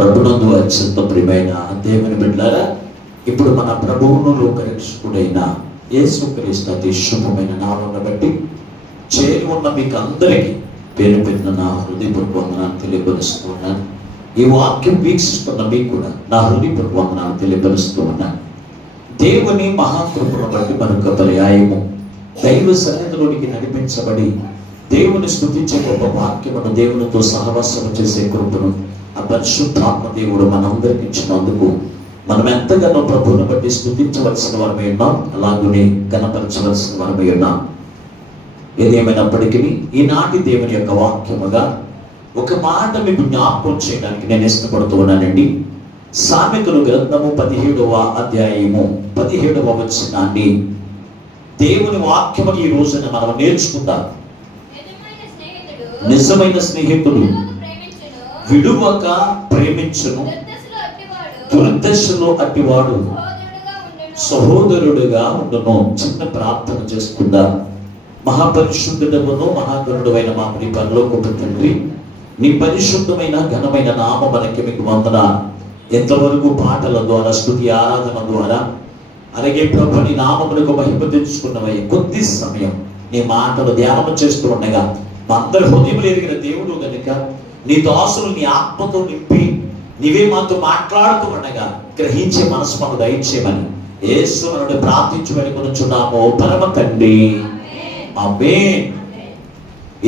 ప్రభునందు అత్యంత ప్రియమైన దేవుని బిడ్డలారా, ఇప్పుడు మన ప్రభువును లోకరక్షకుడైన యేసుక్రీస్తు అతి శుభమైన నామమును బట్టి చేరి ఉన్న మీకు అందరికీ పేరు పేరున నా హృదయపూర్వక వందనాలు తెలియపరుస్తూ ఉన్నాను. ఈ వాక్యం వీక్షిస్తున్న మీకు కూడా నా హృదయపూర్వక వందనాలు తెలియపరుస్తూ ఉన్నాను. దేవుని మహాకృపను బట్టి మరొక పర్యాయము దైవ సన్నిధిలోనికి నడిపించబడి దేవుని స్తుతించే గొప్ప వాక్యమును, దేవునితో సహవాసం చేసే కృపను ఆ పరిశుద్ధాత్మ దేవుడు మనందరికి ఇచ్చినందుకు మనం ఎంతగానో ప్రభువుని బట్టి స్తుతించవలసిన వారమై ఉన్నాం, అలాగనే గణపరచవలసిన వారమై ఉన్నాం. ఏదేమైనప్పటికీ ఈనాటి దేవుని యొక్క వాక్యముగా ఒక మాట మీకు జ్ఞాపకం చేయడానికి నేను ఇష్టపడుతూ ఉన్నానండి. సామెతల గ్రంథము 17వ అధ్యాయము 17వ వచనాన్ని దేవుని వాక్యము ఈ రోజున మనం నేర్చుకుందాం. నిజమైన స్నేహితుడు విడువక ప్రేమించును, దుర్దశలో అట్టివాడు సహోదరుడుగా ఉండును. చిన్న ప్రార్థన చేసుకుందా. మహాపరిశుద్ధుడమును మహాగణుడు అయిన మా ప్రియ పరలోకపు తండ్రి, నీ పరిశుద్ధమైన ఘనమైన నామమునకి మీకు వందనాలు. ఎంతవరకు పాటల ద్వారా, స్తుతి ఆరాధన ద్వారా, అలాగే ప్రభు నీ నామమునకు మహిమ తెచ్చుకున్నవయ్య కొద్ది సమయం నీ మాటలు ధ్యానం చేస్తూ ఉండగా మా అందరి హృదయములు ఎరిగిన దేవుడు గనుక నీ దాసులు నీ ఆత్మతో నింపి నీవే మాతో మాట్లాడుతూ ఉండగా గ్రహించే మనసు మాకు దయచేయమని యేసుని ప్రార్థించి వెళ్ళుకొనుచున్నాము పరమ తండ్రి, ఆమేన్.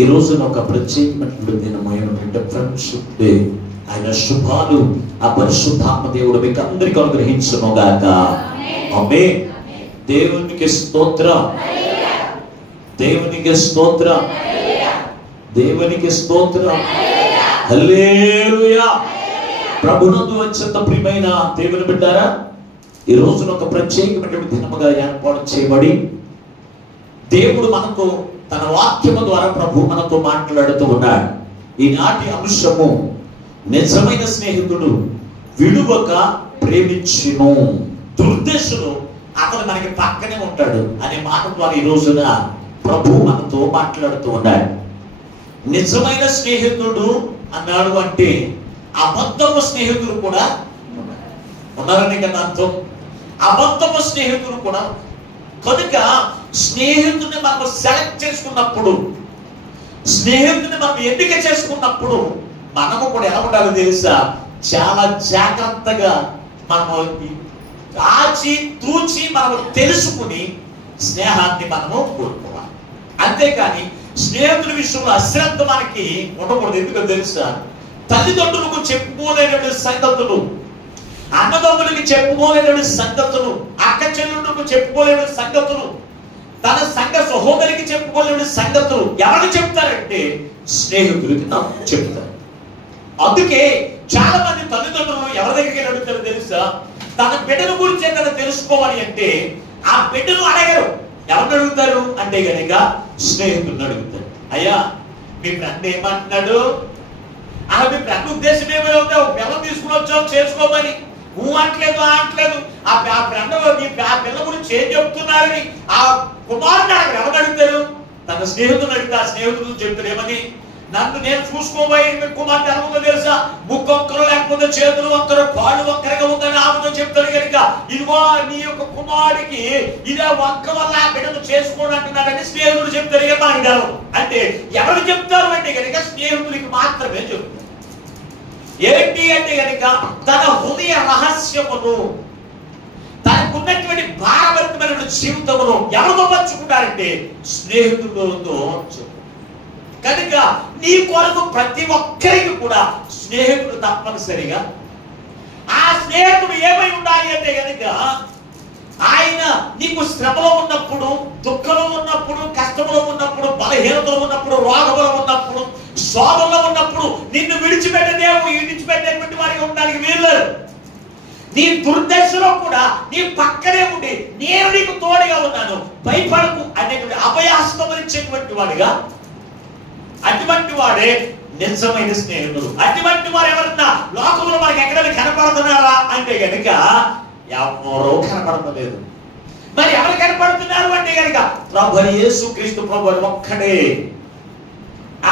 ఈ రోజున ఒక ప్రత్యేకమైనటువంటి దినమైన ఫ్రెండ్షిప్ డే. ఆయన శుభాలు ఆ పరిశుద్ధాత్మ దేవుడు మీకు అందరికీ అనుగ్రహించును గాక. ఆమేన్. దేవునికి స్తోత్రం, దేవునికి స్తోత్రం, దేవునికి స్తోత్రం. హల్లెలూయా. ప్రభునందు అత్యంత ప్రియమైన దేవుని బిడ్డారా, ఈ రోజున ఒక ప్రత్యేకమైనటువంటి దినముగా ఏర్పాటు చేయబడి దేవుడు మనతో తన వాక్యము ద్వారా ప్రభు మనతో మాట్లాడుతూ ఉన్నాడు. ఈనాటి అంశము నిజమైన స్నేహితుడు విడువక ప్రేమించును, దుర్దశలో అతను మనకి పక్కనే ఉంటాడు అనే మాట ద్వారా ఈ రోజున ప్రభు మనతో మాట్లాడుతూ ఉన్నాడు. నిజమైన స్నేహితుడు అన్నాడు అంటే అబద్ధము స్నేహితులు కూడా ఉన్నారని కదా అర్థం. అబద్ధము స్నేహితులు కూడా. కనుక స్నేహితుడిని మనం సెలెక్ట్ చేసుకున్నప్పుడు, స్నేహితుడిని మనం ఎన్నిక చేసుకున్నప్పుడు మనము కూడా ఎలా ఉండాలో తెలుసా? చాలా జాగ్రత్తగా మనము ఆచి తూచి మనము తెలుసుకుని స్నేహాన్ని మనము కోరుకోవాలి. అంతేకాని స్నేహితుల విషయంలో అశ్రద్ధ మనకి ఉండకూడదు. ఎందుకో తెలుసా? తల్లిదండ్రులకు చెప్పుకోలేనటువంటి సంగతులు, అన్నదమ్ములకి చెప్పుకోలేనటువంటి సంగతులు, అక్క చెల్లెళ్ళకు చెప్పుకోలేని సంగతులు, తన సంఘ సహోదరికి చెప్పుకోలేని సంగతులు ఎవరికి చెప్తారంటే స్నేహితులకి చెప్తారు. అందుకే చాలా మంది తల్లిదండ్రులు ఎవరి దగ్గరికి అడుగుతారో తెలుసా? తన బిడ్డను గురించి ఏదైనా తెలుసుకోవాలి అంటే ఆ బిడ్డను అడగరు. ఎవరిని అడుగుతారు అంటే కనుక స్నేహితుడిని అడుగుతారు. అయ్యా మీ ఫ్రెండ్ ఏమంటున్నాడు, మీ ఫ్రెండ్ ఉద్దేశం ఏమై ఉందో పిల్లలు తీసుకుని వచ్చావు చేసుకోమని అంటలేదు, అంటలేదు. ఆ ఫ్రెండ్ ఆ పిల్ల గురించి ఏం చెప్తున్నారని ఆ కుమారుడు ఎవరు అడుగుతారు? తన స్నేహితులు అడిగితే ఆ స్నేహితులు చెప్తారు ఏమని? నన్ను నేను చూసుకోబోయే కుమార్తె అనుకుందో తెలుసా? ముక్కు వంకరు లేకపోతే చేతులు వంకరు, కాళ్ళు వంకరగా ఉందని ఆమెతో చెప్తాడు. కనుక ఇదిగో నీ యొక్క కుమారుడికి ఇదే వంక వల్ల ఆ బిడ్డను చేసుకోండి అంటున్నాడని స్నేహితులు చెప్తారు. ఏమంటారు అంటే ఎవరు చెప్తారు అంటే కనుక స్నేహితులకి మాత్రమే చెప్తారు. ఏంటి అంటే కనుక తన హృదయ రహస్యమును, తనకున్నటువంటి భారభరితమైన జీవితమును ఎవరితో పంచుకుంటారంటే స్నేహితులతో. కనుక నీ కొరకు ప్రతి ఒక్కరికి కూడా స్నేహితుడు తప్పనిసరిగా. ఆ స్నేహితుడు ఏమై ఉండాలి అంటే కనుక ఆయన నీకు శ్రమలో ఉన్నప్పుడు, దుఃఖంలో ఉన్నప్పుడు, కష్టంలో ఉన్నప్పుడు, బలహీనతలో ఉన్నప్పుడు, రోగంలో ఉన్నప్పుడు, శోధంలో ఉన్నప్పుడు నిన్ను విడిచిపెట్టేటువంటి వారికి ఉండడానికి వీల్లేదు. నీ దుర్దశలో కూడా నీ పక్కనే ఉండి నేను నీకు తోడుగా ఉన్నాను, భయపడకు అనేటువంటి అభయాస్తమరించేటువంటి వాడిగా, అటువంటి వాడే నిజమైన స్నేహితుడు. అటువంటి వారు ఎవరన్నా లోకంలో మనకి ఎక్కడైనా కనపడుతున్నారా అంటే కనుక ఎవరో కనపడలేదు. మరి ఎవరు కనపడుతున్నారు అంటే కనుక ప్రభు యేసుక్రీస్తు ప్రభు ఒక్కడే.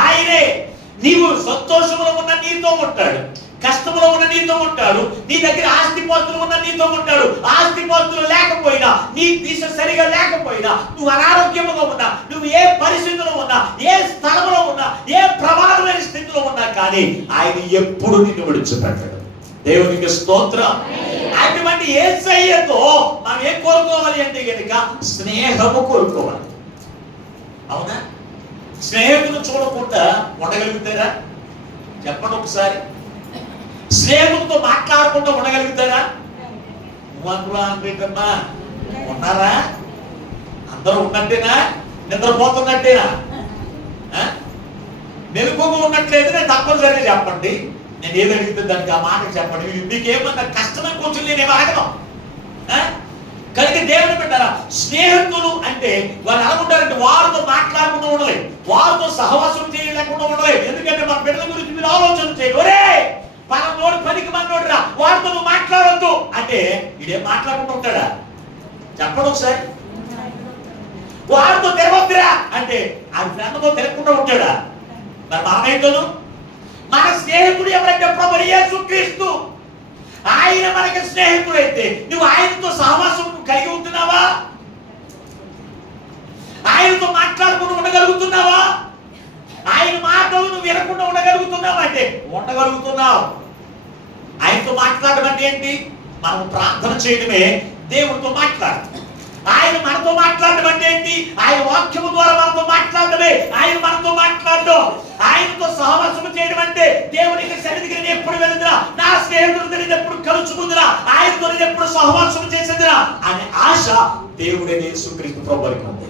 ఆయనే నీవు సంతోషంలో ఉన్న నీతో ఉంటాడు, కష్టం కష్టంలో ఉన్న నీతో ఉంటాడు. నీ దగ్గర ఆస్తిపాస్తులు ఉన్న నీతో ఉంటాడు. ఆస్తిపాస్తులు లేకపోయినా, నీ దిశ సరిగా లేకపోయినా, నువ్వు అనారోగ్యంగా ఉన్నా, నువ్వు ఏ పరిస్థితిలో ఉన్నా, ఏ స్థలంలో ఉన్నా, ఏ ప్రమాదమైన స్థితిలో ఉన్నా కానీ ఆయన ఎప్పుడు నిన్ను విడిచిపెట్టాడు. దేవునికి స్తోత్రం. అటువంటి యేసయ్యతో మనం ఏం కోరుకోవాలి అంటే కనుక స్నేహము కోరుకోవాలి. అవునా? స్నేహితులు చూడకుండా ఉండగలుగుతారా? చెప్పండి ఒకసారి. స్నేహితులతో మాట్లాడకుండా ఉండగలుగుతారా? ఉన్నారా? అందరూ ఉన్నట్టేనా? నిద్రపోతున్నట్టేనా? మెలుగుగా ఉన్నట్లయితే నేను తప్పనిసరిగా చెప్పండి. నేను ఏది అడిగితే దానికి ఆ మాట చెప్పండి. మీకేమన్నా కష్టమైన కూర్చుని నేనేమో అడగను. కనుక దేవుని పెట్టారా, స్నేహితులు అంటే వాళ్ళు అనుకుంటారంటే వారితో మాట్లాడకుండా ఉండలేదు, వారితో సహవాసం చేయలేకుండా ఉండలేదు. ఎందుకంటే మన బిడ్డల గురించి మీరు ఆలోచన చేయండి. ఒరే పనోడు పనికి మనోడు రా, వారితో నువ్వు మాట్లాడొద్దు అంటే ఇదేం మాట్లాడకుండా ఉంటాడా? చెప్పండి ఒకసారి. వారితో తిరగొద్దురా అంటే ఆ ఫ్రెండ్తో తిరగకుండా ఉంటాడా? మరి మనమైతేను మన స్నేహితుడు ఎవరంటే ప్రభువు యేసుక్రీస్తు. ఆయన మనకి స్నేహితుడైతే నువ్వు ఆయనతో సహవాసం కలిగి ఉంటున్నావా? ఆయనతో మాట్లాడుకుంటూ ఉండగలుగుతున్నావా? ఆయన మాటలు నువ్వు వినకుండా ఉండగలుగుతున్నావా అంటే ఉండగలుగుతున్నావు. ఆయనతో మాట్లాడడం అంటే ఏంటి? మనం ప్రార్థన చేయడమే దేవుడితో మాట్లాడటం. ఆయన మనతో మాట్లాడడం అంటే ఏంటి? ఆయన వాక్యము ద్వారా మనతో మాట్లాడడమే ఆయన మనతో మాట్లాడడం. ఆయనతో సహవాసం చేయడం అంటే దేవునికి సన్నిధికి నేను ఎప్పుడు వెళ్తున్నా, నా స్నేహితులతో నేను ఎప్పుడు కలుసుకుందిరా, ఆయనతో నేను ఎప్పుడు సహవాసం చేసేదిరా అనే ఆశ దేవుడే యేసుక్రీస్తు ప్రభువుకి ఉంది.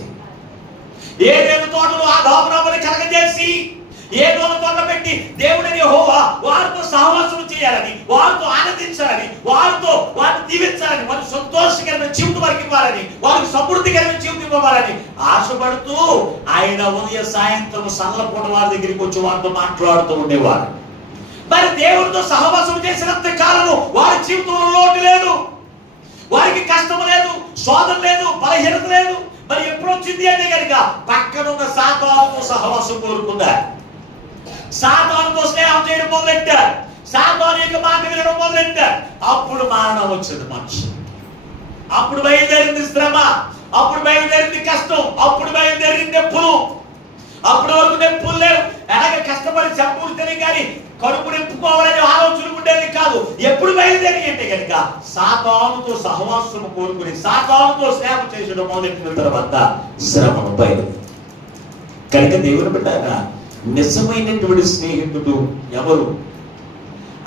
ఏదేను తోటలో ఆ దావరాముని కలగజేసి ఏదోను తోట పెట్టి దేవుడిని యెహోవా వారితో సహవాసం చేయాలని, వారితో ఆనందించాలని, వారితో వారిని దీవించాలని, వారి సంతోషకరమైన జీవితం వారికి ఇవ్వాలని, వారికి సమృద్ధికరమైన జీవితం ఇవ్వాలని ఆశపడుతూ ఆయన ఉదయ సాయంత్రం సన్నపూట వారి దగ్గరికి వచ్చి వారితో మాట్లాడుతూ ఉండేవారు. మరి దేవుడితో సహవాసం చేసినంత కాలము వారి జీవితంలో లోటు లేదు, వారికి కష్టం లేదు, శోధన లేదు, బలహీనత లేదు. మరి ఎప్పుడు వచ్చింది అంటే కనుక పక్కనున్న సాతానుతో సహవాసం కోరుకుందా, సాతానుతో స్నేహం చేయడం మొదలెట్టారు, సాతాను యొక్క మాట వినడం మొదలెట్టారు. అప్పుడు మరణం వచ్చింది మనిషి. అప్పుడు బయలుదేరింది శ్రమ, అప్పుడు బయలుదేరింది కష్టం, అప్పుడు బయలుదేరింది నొప్పులు. అప్పటి వరకు నొప్పులు లేవు, అలాగే కష్టపడి చెప్పులు తిని కానీ కడుపు నింపుకోవాలనే ఆలోచన ఉండేది కాదు. ఎప్పుడు బయలుదేరి అంటే కనుక సాతానుతో సహవాసం కోరుకుని సాతానుతో స్నేహం చేసడం మొదలెట్టిన తర్వాత శ్రమను బయలుదేరి. కనుక దేవుని బిడ్డగా నిజమైనటువంటి స్నేహితుడు ఎవరు,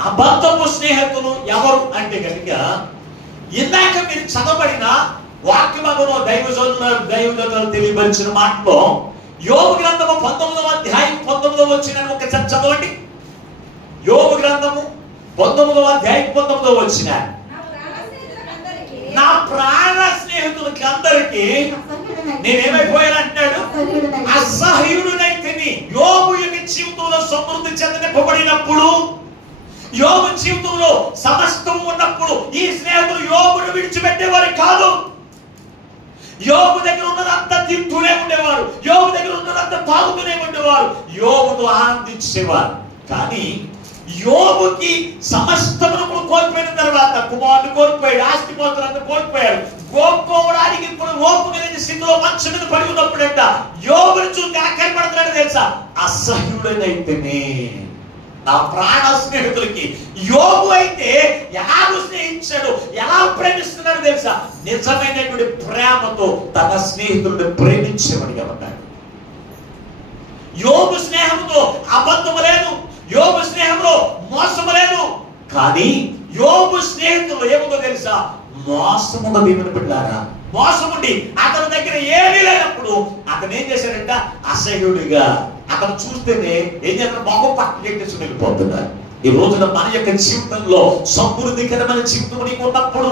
అబద్ధపు స్నేహితులు ఎవరు అంటే కనుక ఇందాక మీరు చదవబడిన వాక్యములో దైవజనులు తెలియపరిచిన మాటలో యోబు గ్రంథము 19వ అధ్యాయం 19వ వచనం ఒక చదవండి. యోబు గ్రంథము 19వ అధ్యాయం 19వ వచనం. నా ప్రాణ స్నేహితులకి అందరికీ నేనేమైపోయానంటాడు, అసహ్యుడునైతిని. యోబు యొక్క జీవితంలో సమృద్ధి చెందనివ్వబడినప్పుడు, యోబు జీవితంలో సమస్తం ఉన్నప్పుడు ఈ స్నేహితులు యోబును విడిచిపెట్టేవారు కాదు. యోబు దగ్గర ఉన్నదంతా తింటూనే ఉండేవారు, యోబు దగ్గర ఉన్నదంతా తాగుతూనే ఉండేవారు, యోబును ఆనందించేవారు. కానీ యోబుకి సమస్తమును కోల్పోయిన తర్వాత కుమారుడు కోల్పోయాడు, ఆస్తిపాస్తులంతా కోల్పోయాడు. కోల్పోవడానికి ఇప్పుడు ఓపు కలిగిన స్థితిలో మంచం మీద పడి ఉన్నప్పుడంట యోబుని చూసి ఎలా కనపడుతున్నాడు తెలుసా, అసహ్యుడనైతేనే. నా ప్రాణ స్నేహితులకి యోబు అయితే ఎలాగూ స్నేహించాడు, ఎలా ప్రేమిస్తున్నాడు తెలుసా, నిజమైనటువంటి ప్రేమతో తన స్నేహితుడిని ప్రేమించేవాడిగా ఉన్నాడు. యోబు స్నేహంతో అబద్ధము లేదు, యోబు స్నేహంలో మోసము లేదు. కానీ యోబు స్నేహితులు ఏముందో తెలుసా, మోసముగా దేవుని బిడ్డలారా, మోసముండి అతని దగ్గర ఏమీ లేనప్పుడు అతను ఏం చేశాడంట, అసహ్యుడిగా అతను చూస్తేనే ఏం చేస్తాడు, మొహం పక్కన ఎక్కేసి వెళ్ళిపోతున్నాడు. ఈ రోజున మన యొక్క జీవితంలో సమృద్ధికరమైన జీవితం నీకు ఉన్నప్పుడు,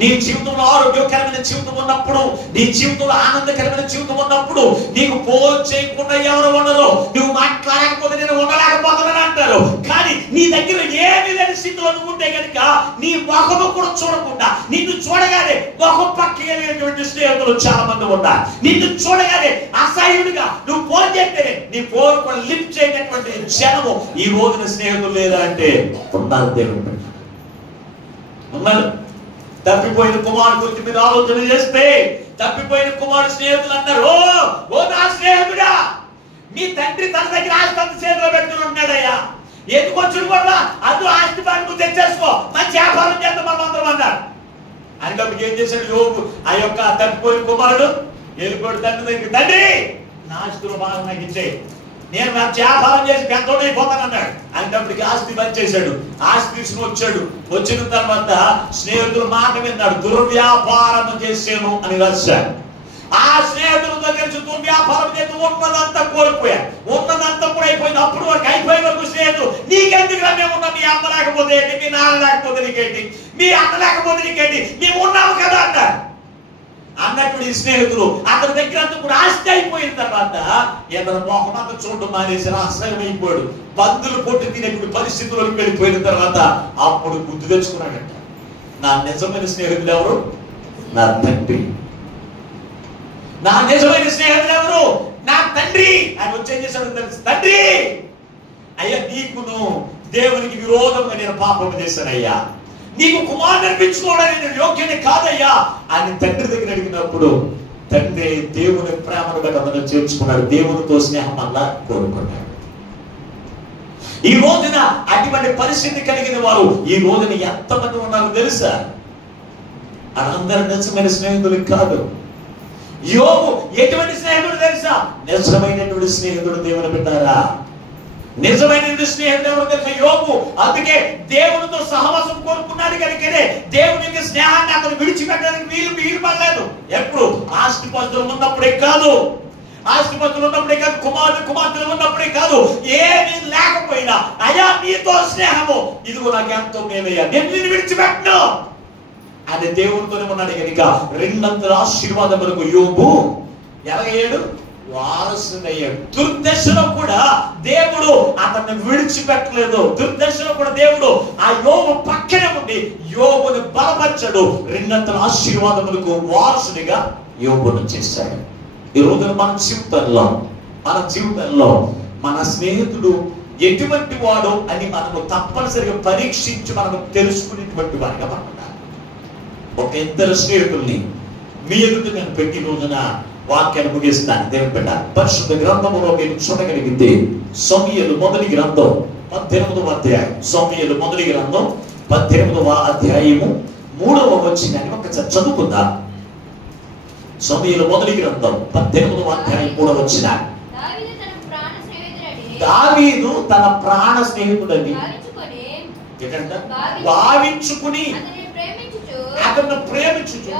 నీ జీవితంలో ఆరోగ్యకరమైన జీవితం ఉన్నప్పుడు, నీ జీవితంలో ఆనందకరమైన జీవితం ఉన్నప్పుడు నీకు ఫోన్ చేయకుండా ఎవరు ఉండరు, నువ్వు మాట్లాడకపోతే నేను ఉండలేకపోతున్నాను అంటారు. కానీ నీ దగ్గర ఏమీ లేని స్థితిలో నువ్వు ఉంటే కనుక పైగా నీ ముఖము కూడా చూడకుండా నిన్ను చూడగానే ముఖం పక్కనేటువంటి స్నేహితులు చాలా మంది ఉన్నారు. నిన్ను చూడగానే అసహ్యుడిగా నువ్వు ఫోన్ చేస్తేనే నీ ఫోన్ కూడా లిఫ్ట్ చేయనటువంటి జనము ఈ రోజున స్నేహితులు లేదా అంటే ఉన్నారు. దేవుడు ఉన్నారు. తప్పిపోయిన కుమారుడు గురించి మీరు ఆలోచన చేస్తే తప్పిపోయిన కుమారుడు స్నేహితులు అన్నారు, ఓ నా స్నేహితుడా, మీ తండ్రి తన దగ్గర ఆస్తి అంత చేతిలో పెట్టుకుని ఉన్నాడయ్యా, ఎందుకు వచ్చి కూడా అందులో ఆస్తి బాగా నువ్వు తెచ్చేసుకో, మంచి వ్యాపారం చేద్దాం మనం అందరం అన్నారు. అనేటప్పుడు ఏం చేశాడు యోబు? ఆ యొక్క తప్పిపోయిన కుమారుడు వెళ్ళిపోయాడు తండ్రి దగ్గర, తండ్రి నా ఆస్తిలో బాగా నాకు ఇచ్చేయి, నేను నా వ్యాపారం చేసి పెద్దోడైపోతాను అన్నాడు. అనేటప్పటికి ఆస్తి పనిచేశాడు. ఆస్తి తీసుకుని వచ్చాడు. వచ్చిన తర్వాత స్నేహితుల మాట విన్నాడు. దుర్వ్యాపారం చేసాను అని రాశాడు. ఆ స్నేహితుల దగ్గర నుంచి దుర్వ్యాపారం చేసి ఉన్నదంతా కోల్పోయాడు. ఉన్నదంతా కూడా అయిపోయింది. అప్పుడు వరకు అయిపోయే వరకు స్నేహితులు, నీకెందుకు మేము ఉన్నాం, మీ అమ్మ లేకపోతే ఏంటి, మీ నాన్న లేకపోతే నీకేంటి, మీ అన్న లేకపోతే నీకేంటి, మేము ఉన్నాము కదా అన్నారు. అన్నప్పుడు ఈ స్నేహితులు అతని దగ్గర అంతా కూడా ఆస్తి అయిపోయిన తర్వాత ఇతను మొహమంతా చూడడం మానేసి ఆశ్రయం అయిపోయాడు. పందులు పొట్టి తినేటువంటి పరిస్థితుల్లోకి వెళ్ళిపోయిన తర్వాత అప్పుడు గుర్తు తెచ్చుకున్నాడంట, నా నిజమైన స్నేహితులు ఎవరు? నా తండ్రి. నా నిజమైన స్నేహితులు ఎవరు? నా తండ్రి. ఆయన వచ్చేం చేశాడు తెలుసు? తండ్రి, అయ్యా నీకును దేవునికి విరోధంగా నేను పాపం చేశానయ్యా, నీకు కుమారుని అనిపించుకోవడానికి నేను యోగ్యని కాదయ్యా అని తండ్రి దగ్గర అడిగినప్పుడు తండ్రి దేవుని ప్రేమను బట్టి అతను చేర్చుకున్నాడు. దేవునితో స్నేహం అలా కోరుకున్నాడు. ఈ రోజున అటువంటి పరిస్థితి కలిగిన వారు ఈ రోజున ఎంతమంది ఉన్నారో తెలుసా? అందరూ నిజమైన స్నేహితులు కాదు. యోబు ఎటువంటి స్నేహితుడు తెలుసా? నిజమైనటువంటి స్నేహితుడు. దేవుని పెట్టారా? నిజమైన స్నేహితుడు ఎవరు తెలుసా? యోబు. అందుకే దేవునితో సహవాసం కోరుకున్నాడు కనుకనే దేవునికి స్నేహాన్ని అతను విడిచిపెట్టడానికి వీలు పడలేదు. ఎప్పుడు? ఆస్తిపస్తులు ఉన్నప్పుడే కాదు, ఆస్తిపస్తులు ఉన్నప్పుడే కాదు, కుమార్తెలు ఉన్నప్పుడే కాదు, ఏమీ లేకపోయినా అయ్యా నీతో స్నేహము ఇదిగో నాకు ఎంతో మేలయ్యా, నేను నిన్ను విడిచిపెట్టను అని దేవునితోనే ఉన్నాడు కనుక రెండంతల ఆశీర్వాదం వరకు యోబు ఎలాగయ్యాడు? వారసుడయ్యాడు. దుర్దశలో కూడా దేవుడు అతన్ని విడిచిపెట్టలేదు. దుర్దశలో కూడా దేవుడు ఆ యోబు పక్కనే ఉండి యోబుని బలపరచాడు. రెండంతల ఆశీర్వాదములకు వారసుడిగా యోబును చేశాడు. ఈ రోజున మన జీవితంలో మన స్నేహితుడు ఎటువంటి వాడు అని మనము తప్పనిసరిగా పరీక్షించి మనము తెలుసుకునేటువంటి వారిగా మనం ఉండాలి. ఒక ఇద్దరు స్నేహితుల్ని మీ ఎదుట నేను పెట్టి రోజున వాక్యాన్ని ముగిస్తాను. దేవుని బిడ్డ, పరిశుద్ధ గ్రంథములో మీరు చూడగలిగితే సమూయేలు మొదటి గ్రంథం 18వ అధ్యాయం, సమూయేలు మొదటి గ్రంథం 18వ అధ్యాయము 3వ వచనాన్ని ఒకసారి చదువుకుందాం. సమూయేలు మొదటి గ్రంథం 18వ అధ్యాయం 3వ వచనం. దావీదు తన ప్రాణ స్నేహితుడని భావించుకుని అతను ప్రేమించుచు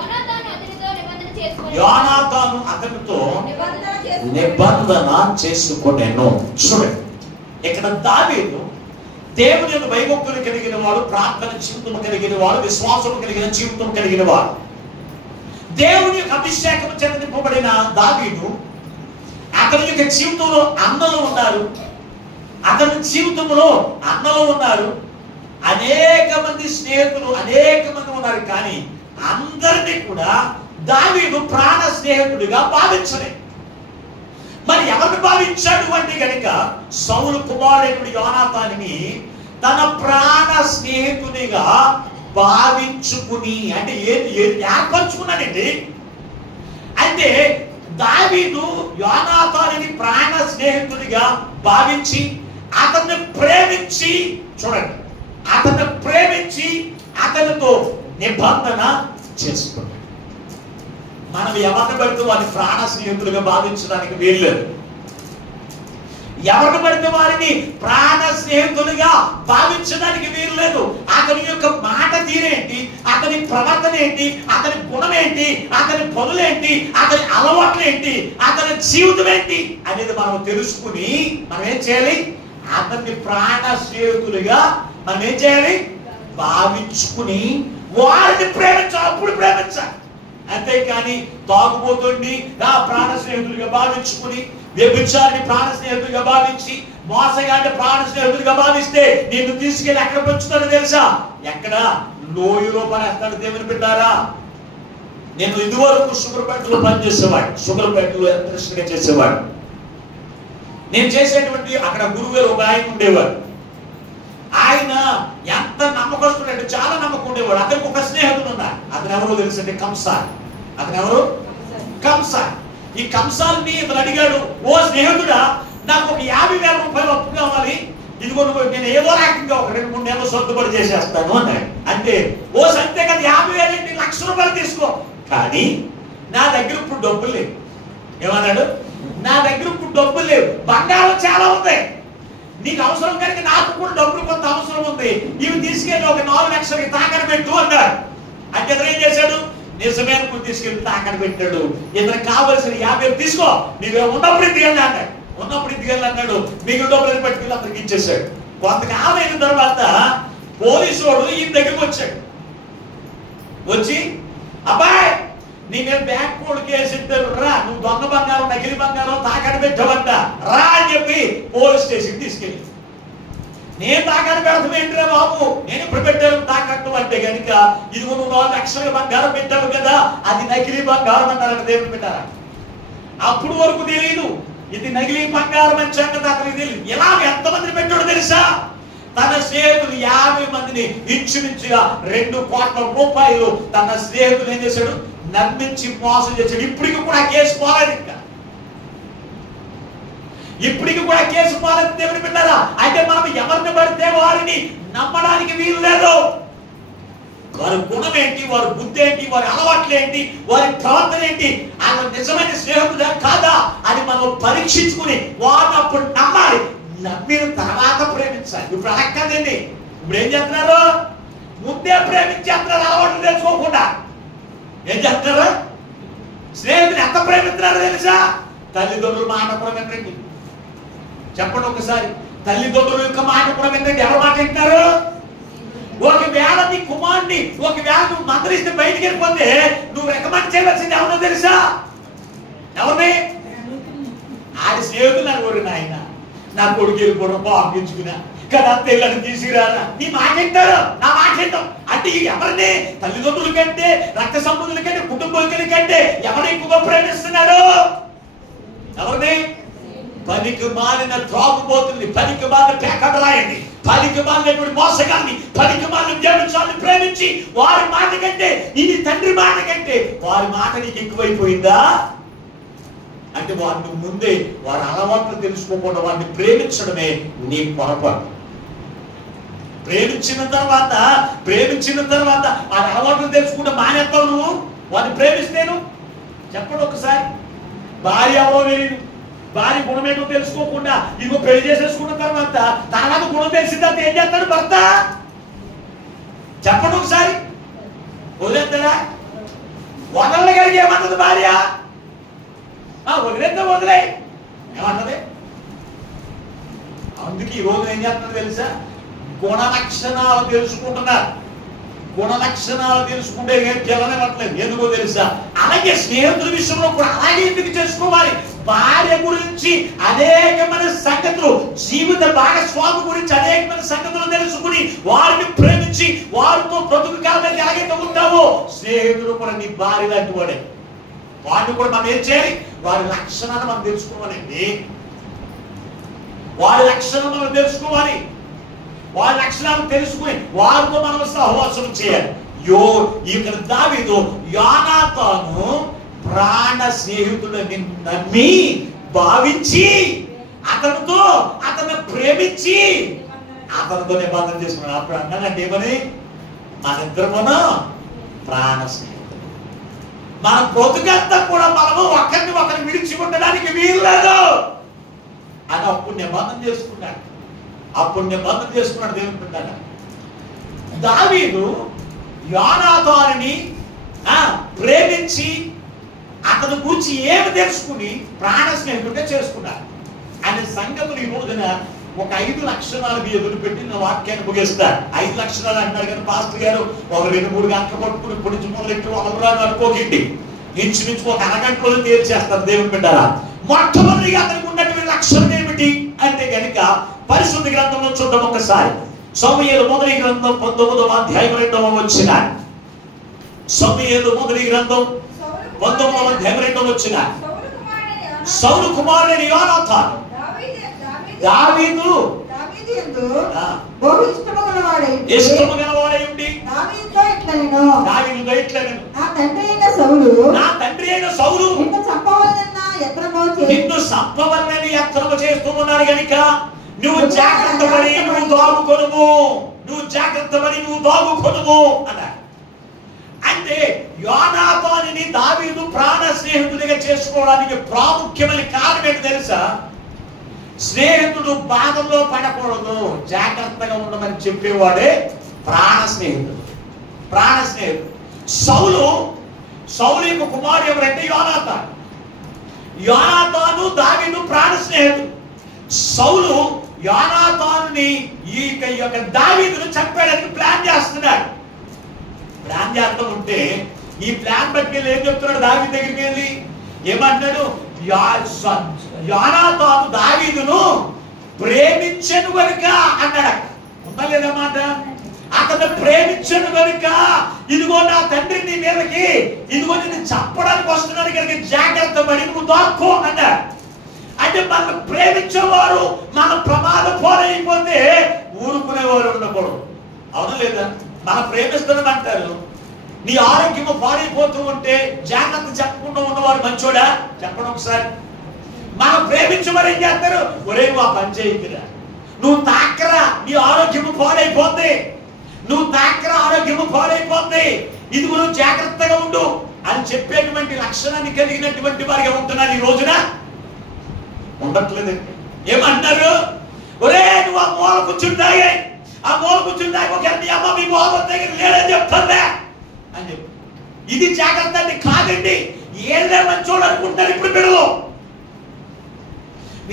యోనాతాను అతనితో నిబంధన చేసుకొనెను. చూడండి, ఇక్కడ దావీదు దేవుని యొక్క భయభక్తులు కలిగిన వాడు, ప్రార్థన జీవితం కలిగిన వాడు, విశ్వాసం కలిగిన జీవితం కలిగిన వాడు, దేవుని యొక్క అభిషేకం చేత నింపబడిన దావీదు అతని యొక్క జీవితంలో అన్నలు ఉన్నారు. అతని జీవితంలో అన్నలు ఉన్నారు. అనేక మంది స్నేహితులు అనేక మంది ఉన్నారు. కానీ అందరినీ కూడా దావీదు ప్రాణ స్నేహితుడిగా భావించలే. మరి ఎవరిని భావించాడు అంటే కనుక సౌలు కుమారుడు యోనాతానుని తన ప్రాణ స్నేహితునిగా భావించుకుని, అంటే ఏర్పరచుకున్నాడండి. అంటే దావీదు యోనాతానుని ప్రాణ స్నేహితుడిగా భావించి అతన్ని ప్రేమించి, చూడండి, అతన్ని ప్రేమించి అతనితో నిబంధన చేసుకున్నాడు. మనం ఎవరిని పడితే వారిని ప్రాణ స్నేహితులుగా భావించడానికి వీల్లేదు. ఎవరిని పడితే వారిని ప్రాణ స్నేహితులుగా భావించడానికి వీల్లేదు. అతని యొక్క మాట తీరేంటి, అతని ప్రవర్తన ఏంటి, అతని గుణం ఏంటి, అతని పనులేంటి, అతని అలవాట్లు ఏంటి, అతని జీవితం ఏంటి అనేది మనం తెలుసుకుని మనం ఏం చేయాలి? అతన్ని ప్రాణ స్నేహితులుగా మనం ఏం చేయాలి? భావించుకుని వారిని ప్రేమించాలి. అప్పుడు ప్రేమించాలి. అంతేకాని తాగుబోతుండి నా ప్రాణ స్నేహితులుగా భావించుకుని, వ్యభిచారిని ప్రాణ స్నేహితులుగా భావించి, మోసగాడి ప్రాణ స్నేహితుడిగా భావిస్తే నిన్ను తీసుకెళ్లి ఎక్కడ పెంచుతాడో తెలుసా? ఎక్కడ? లోయలో పడేస్తాడు. దేవుని బిడ్డారా, నేను ఇదివరకు షుగర్పేటలో పనిచేసేవాడు, షుగర్పేటలో ఎలక్ట్రిషియన్గా చేసేవాడు. నేను చేసేటువంటి అక్కడ గురువుగారు ఒక ఆయన ఉండేవాడు. ఆయన ఎంత నమ్మకస్తుడంటే చాలా నమ్మకం ఉండేవాడు. అతనికి ఒక స్నేహితుడు ఉన్నాడు. అతను ఎవరో తెలుసండి? కంసాల్. అతను ఎవరు? కంసాల్. ఈ కంసాల్ని ఇతను అడిగాడు, ఓ స్నేహితుడా, నాకు ఒక 50,000 రూపాయలు అప్పు కావాలి, ఇదిగో నేను ఏదో రకంగా ఒక 2-3 నెలలు సర్దుబాటు చేసేస్తాను అన్నాడు. అంటే ఓ సంతే కదా 50,000 1,00,000 తీసుకో, కానీ నా దగ్గర ఇప్పుడు డబ్బులు లేవు. ఏమన్నాడు? నా దగ్గర ఇప్పుడు డబ్బులు లేవు, బంగారం చాలా ఉంది, నీకు అవసరం కనుక నాకు కూడా డబ్బులు కొంత అవసరం ఉంది, ఇవి తీసుకెళ్ళి ఒక 4 లక్షలకి తాకట్టు పెట్టు అన్నాడు. అంటే ఇతను ఏం చేశాడు? నిజమే అనుకుని తీసుకెళ్ళి తాకట్టు పెట్టాడు. ఇతనికి కావలసిన 50,000 తీసుకో, నీకు ఉన్నప్పుడు ఇంటికెళ్ళి అన్నాడు. ఉన్నప్పుడు ఇంటికెళ్ళి అన్నాడు. మిగిలిన డబ్బులు పట్టుకెళ్ళి అతనికి ఇచ్చేసాడు. కొంతకాలం అయిన తర్వాత పోలీసు వాడు ఈయన దగ్గరికి వచ్చాడు. వచ్చి, అబ్బాయి నీ మీద బ్యాంక్ కోడ్ కేసు ఇద్దరు రా, నువ్వు దొంగ బంగారం నకిలీ బంగారం తాకట్టు పెట్టావంట రా అని చెప్పి పోలీస్ స్టేషన్ తీసుకెళ్ళి, నేను తాకట్టు పెడతాం ఏంటిరా బాబు, నేను ఇప్పుడు పెట్టాను తాకట్టు అంటే కనుక ఇదిగో నువ్వు 4 లక్షల బంగారం పెట్టావు కదా, అది నకిలీ బంగారం అన్నారంట. దేవుని పెట్టారా? అప్పుడు వరకు తెలియదు ఇది నకిలీ బంగారం అని సంగతి అతనికి తెలియదు. ఇలా ఎంతమందిని పెట్టాడు తెలుసా? తన స్నేహితులు 50 మందిని ఇంచుమించుగా 2 కోట్ల రూపాయలు తన స్నేహితులు ఏం చేశాడు? నమ్మించి మోసం చేశాడు. ఇప్పటికి కూడా కేసు పోలేదు. ఇంకా ఇప్పటికి కూడా కేసు పోలేదు. దేవుని బిడ్డలారా, అంటే మనం ఎవరిని పడితే వారిని నమ్మడానికి వీలు లేదు. వారి గుణం ఏంటి, వారి బుద్ధి ఏంటి, వారి అలవాట్లు ఏంటి, వారి ప్రవర్తన ఏంటి, ఆయన నిజమైన స్నేహితుడా కాదా అని మనం పరీక్షించుకుని వారిని అప్పుడు నమ్మాలి. నమ్మిన తర్వాత ప్రేమించాలి. ఇప్పుడు అలా కాదండి. ఇప్పుడు ఏం చేస్తున్నారు? ముందే ప్రేమించేస్తున్నారు, అలవాట్లు తెలుసుకోకుండా. ఏం చేస్తున్నారు? స్నేహితుని ఎంత ప్రేమిస్తున్నారు తెలుసా? తల్లిదండ్రుల మాట కూడా వినండి. చెప్పండి ఒకసారి, తల్లిదండ్రుల యొక్క మాట కూడా వినండి. ఎవరి మాట వింటారు? ఒకవేళ నీ కుమారుని ఒకవేళ నువ్వు మందలిస్తే బయటికి వెళ్ళిపోతే నువ్వు రికమెండ్ చేయవలసింది ఎవరో తెలుసా? ఎవరిని? ఆడి స్నేహితులు అనుకోరు. ఆయన నా కొడుకు వెళ్ళిపోవడం బాగించుకున్నా కదా, తెల్లని తీసుకురారా, నీ మాట వింటారు, నా మాట వింటాం అంటే ఎవరిని? తల్లిదండ్రుల కంటే, రక్త సంబంధుల కంటే, కుటుంబీకుల కంటే ఎవరు ఎక్కువగా ప్రేమిస్తున్నాడు? ఎవరిని? పనికి మాలిన త్రాగుబోతుంది, పనికి మాలిన పేకడరాయండి, పనికి మాలినటువంటి మోసగాన్ని, పనికి మాలిన వ్యభిచారాన్ని ప్రేమించి వారి మాట కంటే, ఇది తండ్రి మాట కంటే వారి మాట నీకు ఎక్కువైపోయిందా? అంటే వారిని ముందే వారి అలవాట్లు తెలుసుకోకుండా వారిని ప్రేమించడమే నీ పొరపాటు. ప్రేమించిన తర్వాత వారి అలవాట్లు తెలుసుకుంటే మానేస్తావు నువ్వు. వారిని ప్రేమిస్తేను చెప్పండి ఒకసారి. భార్య ఎవరో తెలియదు, భార్య గుణమేటో తెలుసుకోకుండా ఇదిగో పెళ్లి చేసేసుకున్న తర్వాత గుణం తెలిసిన తర్వాత ఏం చేస్తాడు భర్త? చెప్పండి ఒకసారి. వదిలేస్తాడా? వదలగలిగే ఏమన్నది భార్య? వదిలేద్దా? వదిలే ఏమన్నది? అందుకే ఈ రోజు ఏం చేస్తున్నారు తెలుసా? గుణ లక్షణాలు తెలుసుకుంటున్నారు. గుణ లక్షణాలు తెలుసుకుంటే గెలవట్లేదు. ఎందుకో తెలుసా? అలాగే స్నేహితుల విషయంలో కూడా అలాగే ఎందుకు చేసుకోవాలి? భార్య గురించి అనేకమైన సంగతులు, జీవిత భాగస్వామి గురించి అనేకమైన సంగతులు తెలుసుకుని వారిని ప్రేమించి వారితో బ్రతుకు కాదని ఎలాగైతే ఉంటావో స్నేహితుడు కూడా నీ భార్య లాంటి వాడే. వారిని కూడా మనం ఏం చేయాలి? వారి లక్షణాలు మనం తెలుసుకోవాలండి. వారి లక్షణాలు మనం తెలుసుకోవాలి. వారి లక్షణాలు తెలుసుకుని వారితో మనం సహవాసం చేయాలి. ఇక్కడ దావీదు యోనాతాను ప్రాణ స్నేహితుడిని నమ్మి భావించి అతను ప్రేమించి అతనితో నిబంధన చేసుకున్నాడు. అప్పుడు అన్నానంటే ఏమని? మన ఇద్దరమును ప్రాణ స్నేహితులు, మన బ్రతుకంతా కూడా మనము ఒకరిని విడిచి ఉండడానికి వీలు లేదు అని అప్పుడు నిబంధన చేసుకున్నాడు. దేవుని బిడ్డలారా, దావీదు యోనాతానుని ప్రేమించి అతని గురించి ఏమి తెలుసుకుని ప్రాణ స్నేహితుడిగా చేసుకున్నాడు అనే సంగతులు ఈ రోజున ఒక 5 లక్షణాలు మీ ఎదురు పెట్టి నా వాక్యాన్ని ముగిస్తారు. 5 లక్షణాలు అంటారు కానీ పాస్టర్ గారు ఒక 2-3 గంటలు పట్టుకుని పొడిచి మొదలెట్టి ఒకరు అనుకోకండి. ఇంచుమించు ఒక అరగంటలో తేల్చేస్తారు. దేవుని బిడ్డలారా, మొట్టమొదటిగా అతనికి ఉన్నటువంటి లక్షణం ఏమిటి? అంటే కనుక పరిశుద్ధ గ్రంథంలో చూద్దాం ఒకసారి. సమూయేలు మొదటి గ్రంథం 19వ అధ్యాయం 2వ వచనం. సమూయేలు మొదటి గ్రంథం 19వ అధ్యాయం 2వ వచనం. సౌలు కుమారుడైన యోనాతాను దావీదు బహు ఇష్టము గలవాడై ఉండి దావీదుతో ఇట్లనెను, నా తండ్రి అయిన సౌలు నిన్ను చంపవలనని యత్నము చేస్తూ ఉన్నాడు గనుక నువ్వు జాగ్రత్త పడి నువ్వు దాగుకొనుము అన్నాడు. అంటే యోనాతానుని దావీదు ప్రాణ స్నేహితుడిగా చేసుకోవడానికి ప్రాముఖ్యమైన కారణం ఏంటి తెలుసా? స్నేహితుడు బాధల్లో పడకూడదు, జాగ్రత్తగా ఉండమని చెప్పేవాడే ప్రాణ స్నేహితుడు. సౌలు యొక్క కుమారుడు ఎవరంటే యోనాతాను దావీదు ప్రాణ స్నేహితుడు. సౌలు యోనాతానుని ఈ యొక్క దావీదును చంపేయడానికి ప్లాన్ చేస్తున్నాడు. ప్లాన్ చేస్తూ ఉంటే ఈ ప్లాన్ బట్టి ఏం చెప్తున్నాడు? దావీదు దగ్గరికి వెళ్ళి ఏమంటాడు? యోనాతాను దావీదును ప్రేమించను కనుక అన్నాడు. ఉందా లేదా మాట? అతను ప్రేమించను కనుక ఇదిగో నా తండ్రి నీ మీదకి ఇదిగో నేను చంపడానికి వస్తున్నాడు కనుక జాగ్రత్త పడి నువ్వు దాక్కో అన్నాడు. అంటే మనం ప్రేమించేవారు మనం ప్రమాదం పోలైపోతే ఊరుకునేవారు ఉండకూడదు. అవునా లేదా? మనం ప్రేమిస్తున్నామంటారు, నీ ఆరోగ్యము పాడైపోతూ ఉంటే జాగ్రత్త చెప్పకుండా ఉన్నవారు మంచోడా? చెప్పడం ఒకసారి. మనం ప్రేమించమని ఏం చేస్తారు? ఒరే నువ్వు ఆ పని చేయకురా, నువ్వు తాకరా, నీ ఆరోగ్యము పాడైపోద్ది, ఇది నువ్వు జాగ్రత్తగా ఉండు అని చెప్పేటువంటి లక్షణాన్ని కలిగినటువంటి వారిగా ఉంటున్నారు ఈ రోజున. ఉండట్లేదండి. ఏమంటారు? ఒరే నువ్వు ఆ మూల కూర్చుంటాయి ఒక నీ అమ్మ మీ బాబు దగ్గర లేడని చెప్తుందా అని చెప్పి. ఇది జాగ్రత్త అండి. కాదండి, ఏదే మంచోడు అనుకుంటున్నారు ఇప్పుడు బిడ్డలు.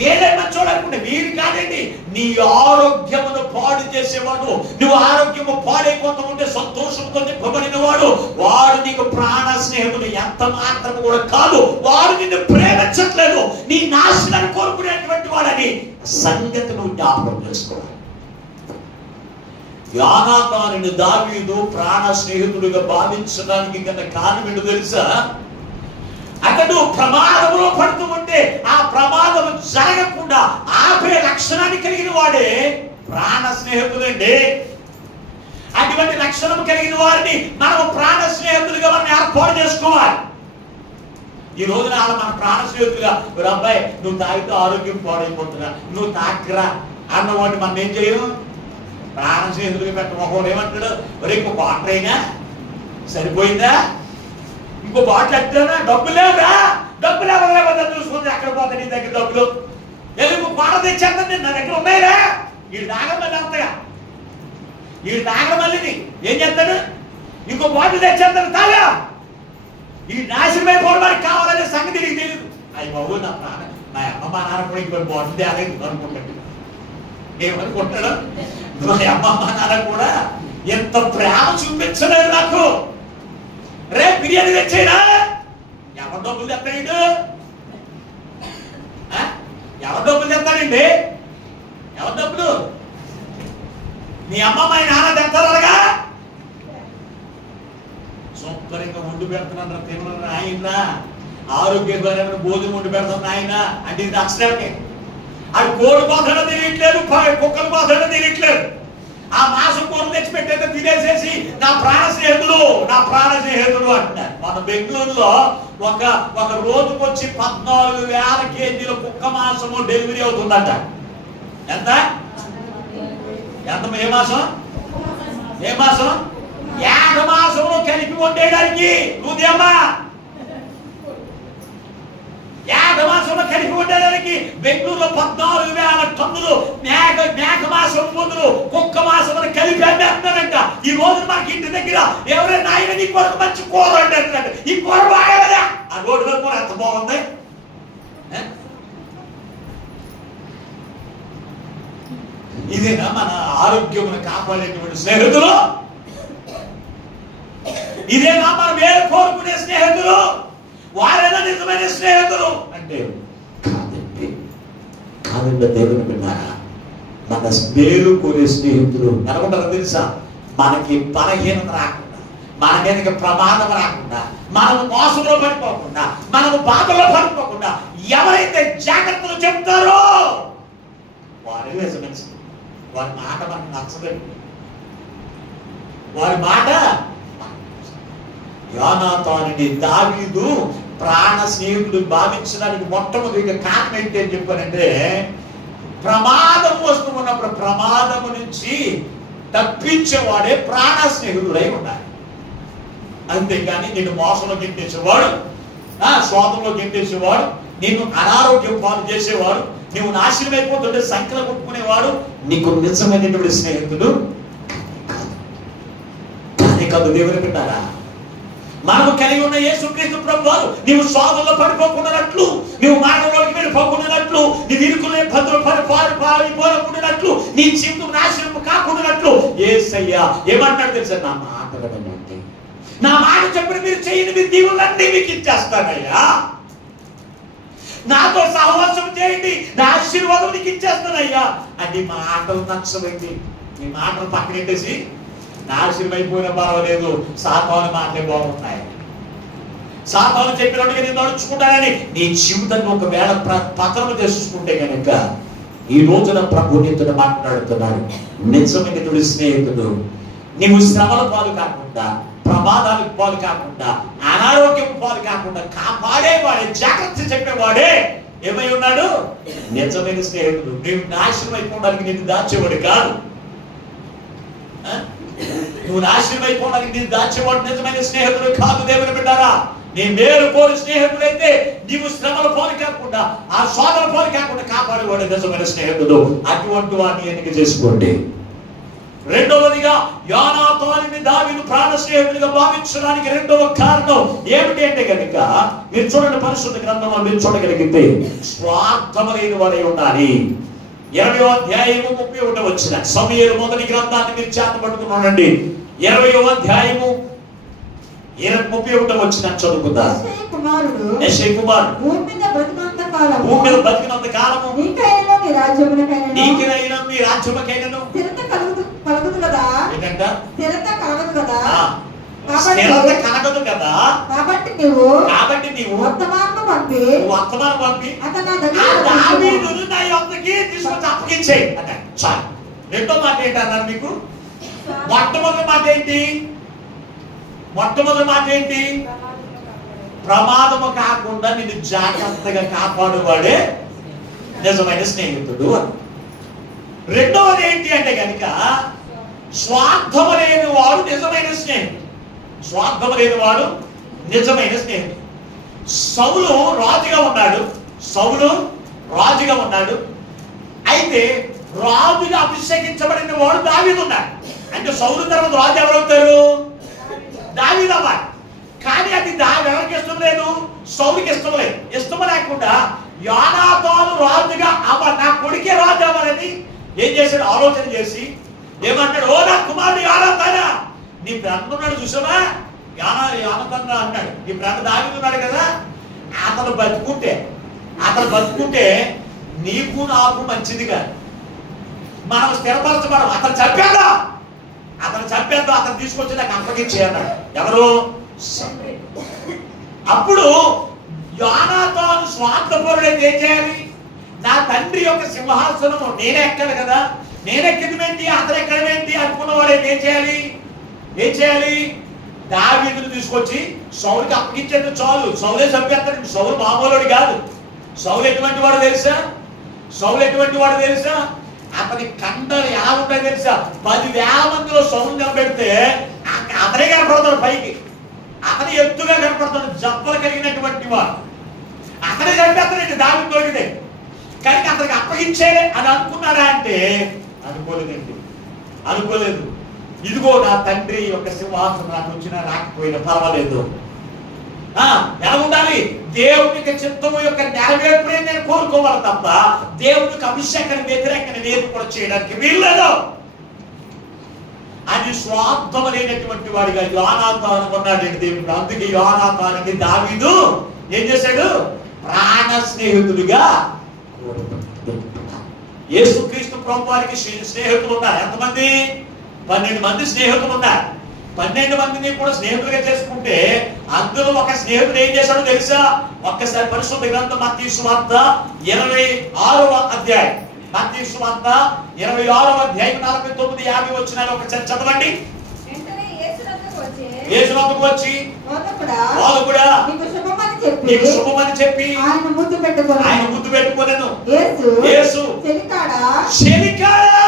ఏదే మంచోడు అనుకుంటే వీరు కాదండి. నీ ఆరోగ్యమును పాడు చేసేవాడు, నువ్వు ఆరోగ్యము పాడైపోతూ ఉంటే సంతోషంతో నింపబడిన వాడు నీకు ప్రాణ స్నేహితుడు ఎంత మాత్రం కూడా కాదు. వాడు నిన్ను ప్రేమించట్లేదు, నీ నాశనాన్ని కోరుకునేటువంటి వాడని సంగతి నువ్వు జ్ఞాపకం చేసుకోవాలి. యోనాతానుని దావీదు ప్రాణ స్నేహితుడిగా భావించడానికి గల కారణం ఏంటో తెలుసా? అతడు ప్రమాదంలో పడుతూ ఉంటే ఆ ప్రమాదం జరగకుండా ఆపే లక్షణాన్ని కలిగిన వాడే ప్రాణ స్నేహితుడండి. అటువంటి లక్షణం కలిగిన వారిని మనం ప్రాణ స్నేహితులుగా మనం ఏర్పాటు చేసుకోవాలి. ఈ రోజున మన ప్రాణ స్నేహితులుగా ఒక అబ్బాయి నువ్వు తాగితే ఆరోగ్యం పాడైపోతున్నా, నువ్వు తాకరా అన్నవాడిని మనం ఏం చేయము? ప్రాణ స్నేహితులుగా పెట్టడం. ఏమంటాడు? ఒరే ఇంకో బాటిల్ అయినా సరిపోయిందా, ఇంకో బాటిల్ ఎట్టానా, డబ్బు లేవురా, చూసుకుంటే ఎక్కడ పోతా నీ దగ్గర డబ్బులు, ఇంకో బాట తెచ్చేస్తాను నేను, నా దగ్గర ఉన్నాయిరా. వీడు తాగమల్లి అంతగా, వీడు తాగమల్లిని ఏం చేస్తాడు? ఇంకో బాటిల్ తెచ్చేస్తాను తాగా. ఈ నాశనమై పోవడానికి కావాలనే సంగతి నీకు తెలియదు. అయ్యి బాబు నా ప్రాణ, మా అమ్మ మా నాన్న కూడా ఇంకో బాటిల్ తేలేదు అనుకుంటాడు. ఏమనుకుంటాడు? మా అమ్మ మా నాన్న కూడా ఎంత ప్రేమ చూపించలేదు నాకు. రే బిర్యానీ తెచ్చేనా? ఎవరి డబ్బులు తెస్తాడు? ఎవరి డబ్బులు తెస్తాడండి? ఎవరి డబ్బులు? మీ అమ్మ మా నాన్న తెస్తారగా. శుభ్రంగా వండి పెడుతున్నాడు తిన్న ఆయన, ఆరోగ్యకరమైన భోజనం వండి పెడతాను ఆయన అంటే ఇది అక్షరానికి. అది కోడి కోసడం తినట్లేదు, కుక్కల కోసడం తినట్లేదు. ఆ మాసం కూరలు తెచ్చిపెట్టేది తినేసేసి నా ప్రాణ స్నేహితుడు అంటున్నారు. మన బెంగళూరులో ఒక రోజుకు వచ్చి 14,000 కేజీల కుక్క మాసము డెలివరీ అవుతుందంట. ఎంత? ఏ మాసం? ఏక మాసంలో కలిపి వండేయడానికి నువ్వుదేమ్మా, ఏక మాసంలో కలిపి వండేయడానికి బెంగళూరులో 14,000 టన్నులు మేక మాసం ముందులు కుక్క మాసం కలిపి అమ్మేస్తున్నారంట. ఈ రోజు మనకి ఇంటి దగ్గర ఎవరైనా ఆయన నీ కొరకు మంచి కూర వండేస్తున్నాడు, ఈ కూర బాగా ఆ రోడ్డు మీద కూర ఎంత బాగుంది. ఇదేనా మన ఆరోగ్యమును కాపాడేటువంటి స్నేహితులు? ఇదేనా మనం వేరు కోరుకునే స్నేహితులు? వారైనా నిజమైన స్నేహితులు అంటే కాదండి. కాలంలో దేవుని విన్నారా, మన మేలు కోరే స్నేహితులు అనుకుంటారు తెలుసా? మనకి బలహీనత రాకుండా, మన మీదకి ప్రమాదం రాకుండా, మనము మోసంలో పడిపోకుండా, మనము బాధలో పడిపోకుండా ఎవరైతే జాగ్రత్తలు చెప్తారో వారి నిజమైన, వారి మాట మనకు నచ్చదండి. వారి మాట యోనాతానుని దావీదు ప్రాణ స్నేహితుడు భావించడానికి మొట్టమొదటి కారణం ఏంటి అని చెప్పానంటే, ప్రమాదం వస్తూ ఉన్నప్పుడు ప్రమాదము నుంచి తప్పించేవాడే ప్రాణ స్నేహితుడై ఉండాలి. అంతేగాని నేను మోసంలో గెంటేసేవాడు, శోధంలో గెంటేసేవాడు, నేను అనారోగ్యం పాలు చేసేవాడు, నువ్వు నాశనం అయిపోతుంటే సంఖ్యలో కొట్టుకునేవాడు నీకు నిజమైనటువంటి స్నేహితుడు కానీ కాదు. దేవుని బిడ్డారా, మనము కలిగి ఉన్న యేసుక్రీస్తు ప్రభువారు నీవు శోధనలో పడిపోకుండానట్లు, నీవు మార్గంలోకి వెళ్ళిపోకుండానట్లు, నీ ఇరుకులే భద్ర పారిపోకుండానట్లు, నీ జీవితం నాశనం కాకుండానట్లు యేసయ్య ఏమంటాడు తెలుసా? నా మాట వినండి, నా మాట చెప్పిన మీరు చేయండి, మీ దీవులన్నీ మీకు ఇచ్చేస్తానయ్యా. నాతో సహవాసం చేయండి, నా ఆశీర్వాదం నీకు ఇచ్చేస్తానయ్యా. అంటే మాటలు నచ్చవండి, నీ మాటలు పక్కనెట్టేసి నా ఆశీర్వైపోయినా పర్వాలేదు, సాతాను మాటలే బాగున్నాయి, సాతాను చెప్పినట్టుగా నేను నడుచుకుంటానని నీ జీవితాన్ని ఒకవేళ పతనం చేసుకుంటే కనుక ఈ రోజున ప్రభు నీతో మాట్లాడుతున్నాడు. నిజమైనటువంటి స్నేహితుడు నీవు శ్రమల పాలు కాకుండా, ప్రమాదాలకు పాలు కాకుండా, అనారోగ్యం పాలు కాకుండా కాపాడేవాడే, జాగ్రత్త చెప్పేవాడే ఏమై ఉన్నాడు? నిజమైన స్నేహితుడు. నీవు నాశనం అయిపోవడానికి నిన్ను దాచేవాడు కాదు, నువ్వు నాశనం అయిపోవడానికి నేను దాచేవాడు నిజమైన స్నేహితుడు కాదు. దేవుని బిడ్డారా, నీ మేలు కోరి స్నేహితుడైతే నీవు శ్రమల పాలు కాకుండా, ఆ శోధన పాలు కాకుండా కాపాడేవాడు నిజమైన స్నేహితుడు. అటువంటి వాడిని ఎన్నిక చేసుకోండి. రెండవదిగా యోనాతానుని దావీదు ప్రాణ స్నేహితుడిగా భావించడానికి రెండవ కారణం ఏమిటి అంటే కనుక, మీరు చూడండి పరిశుద్ధ గ్రంథంలో మీరు చూడగలిగితే, స్వార్థము లేని వాడై ఉండాలి. 20వ అధ్యాయము 31వ వచనం, సమూయేలు మొదటి గ్రంథాన్ని మీరు చేత పట్టుకున్నానండి. 20వ అధ్యాయము 31వ వచనం చదువుకుందా. యెషయా కుమారుడు భూమి మీద బతికినంత కాలము నీకైనా నీ రాజ్యముకైనను స్థిరత కలగదు కదా. ఏంటంట? స్థిరత కలగదు కదా. స్థిరత కలగదు కదా. కాబట్టి నీవు వర్తమానం పంపి దావీదును నా యొద్దకి తీసుకొచ్చి అప్పగించేయి అంటే చాలు. రెండో మాట ఏంటన్నారు మీకు? మొట్టమొదటి మాట ఏంటి? ప్రమాదము కాకుండా నిన్ను జాగ్రత్తగా కాపాడువాడే నిజమైన స్నేహితుడు. రెండవది ఏంటి అంటే కనుక, స్వార్థము లేని వాడు నిజమైన స్నేహితుడు. స్వార్థము లేని వాడు నిజమైన స్నేహితుడు. సౌలు రాజుగా ఉన్నాడు. అయితే రాజుగా అభిషేకించబడిన వాడు దావీదు ఉన్నాడు. అంటే సౌలు తర్వాత రాజు ఎవరవుతారు? దావీదు అవ్వాలి. కానీ అది ఎవరికి ఇష్టం లేదు? సౌలుకి ఇష్టం లేదు. ఇష్టం లేకుండా యోనాతాను రాజుగా నా కొడుకే రాజు అవ్వాలని ఏం చేశాడు? ఆలోచన చేసి ఏమంటాడు? ఓ నా కుమారుడు యోనాతానా, నీ ఫ్రెండ్ ఉన్నాడు చూసావా, యోనాతాను అన్నాడు. నీ ఫ్రెండ్ దావీదు ఉన్నాడు కదా, అతను బతుకుంటే నీకు నాకు మంచిది కాదు, మనం స్థిరపరచబడం. అతను చంపేద్దాం, అతను తీసుకొచ్చి నాకు అప్పగించే అన్నాడు. ఎవరు? అప్పుడు యోనాతాను స్వార్థపరుడైతే ఏం చేయాలి? నా తండ్రి యొక్క సింహాసనము నేనే ఎక్కాలి కదా, నేనెక్కడమేంటి అతను ఎక్కడమేంటి అనుకున్నవాడైతే ఏం చేయాలి? దావీదును తీసుకొచ్చి సౌలుకి అప్పగించేది చాలు. సౌలే చంపేస్తాడు. సౌలు మామూలుడు కాదు. సౌలు ఎటువంటి వాడు తెలుసా? అతని కండలు ఎలా ఉంటాయి తెలుసా? 10,000 మందిలో సౌలు నిలబెడితే అతనే కనపడతాడు పైకి. అతని ఎత్తుగా కనపడతాడు, జబ్బలు కలిగినటువంటి వాడు. అతనే చంపేస్తాడండి దావీదు దొరికితే. కానీ అతనికి అప్పగించే అని అనుకున్నారా అంటే అనుకోలేదు. ఇదిగో నా తండ్రి యొక్క సింహాసనం నాకు వచ్చినా రాకపోయినా పర్వాలేదు. ఎలా ఉండాలి? దేవునికి చిత్తము యొక్క నెరవేర్పునే నేను కోరుకోవాలి తప్ప దేవునికి అభిషేకాన్ని వ్యతిరేకంగా నేను కూడా చేయడానికి వీల్లేదు. అది స్వార్థం లేనటువంటి వాడిగా యోనాతాను ఉన్నాడండి దేవుడు. అందుకే యోనాతానుని దావీదు ఏం చేశాడు? ప్రాణ స్నేహితుడిగా కోరుకున్నాడు. యేసుక్రీస్తు ప్రభు వారికి స్నేహితులు ఉన్నారు. ఎంతమంది? 12 మంది స్నేహితులు ఉన్నారు. 12 మందిని కూడా స్నేహితులుగా చేసుకుంటే అందులో ఒక స్నేహితుడు ఏం చేశాడో తెలుసా? ఒక్కసారి పరిశుద్ధ గ్రంథం మత్తయి సువార్త 26వ అధ్యాయం, మత్తయి సువార్త 26వ అధ్యాయం 49, 50 వచనాలు ఒకసారి చదవండి. యేసు వద్దకు వచ్చి వాళ్ళు కూడా నీకు శుభమని చెప్పి ఆయన ముద్దు పెట్టుకొనెను. యేసు చెలికాడా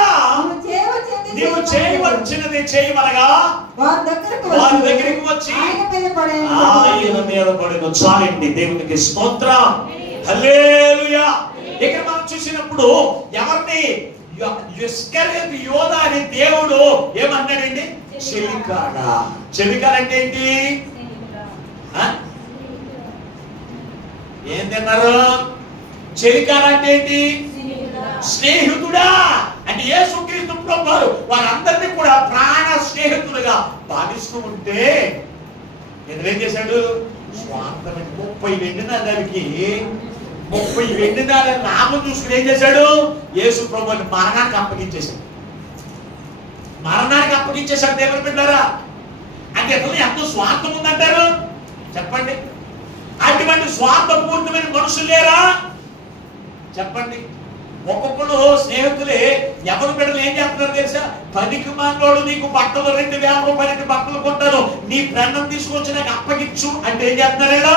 నీవు చేయవలసినది చేయమనగా వారి దగ్గరికి వచ్చి ఆయన మీద పడెను. చాలండి, దేవునికి స్తోత్రం, హల్లెలూయా. ఇక్కడ మనం చూసినప్పుడు ఎవరిని? ఇస్కరియోతు యోధ అనే దేవుడు ఏమన్నాడండి? చెలికాడా. చెలికాడ అంటే ఏంటి? ఏం తిన్నారు? చెలికాడ అంటే ఏంటి? స్నేహితుడా. అంటే యేసుక్రీస్తు ప్రభువు వారందరినీ కూడా ప్రాణ స్నేహితులుగా భావిస్తూ ఉంటే ఏం చేశాడు? స్వార్థమైన 30 వెండి నాణాలకి 30 వెండి నాణాల నామం చూసుకుని ఏం చేశాడు? యేసు ప్రభువుని మరణానికి అప్పగించేశాడు. మరణానికి అప్పగించేశాడు. దేవుని బిడ్డలారా, అంటే అసలు ఎంతో స్వార్థం ఉందంటారు చెప్పండి. అటువంటి స్వార్థపూర్ణమైన మనుషులు లేరా చెప్పండి. ఒక్కొక్కడు స్నేహితులే ఎవరు బిడ్డలు ఏం చేస్తున్నారు తెలుసా? 10కి మనోడు నీకు బట్టలు 2,000 రూపాయలకి బట్టలు కొంటాను, నీ ప్రాణం తీసుకొచ్చి నాకు అప్పగించు అంటే ఏం చేస్తున్నాడు?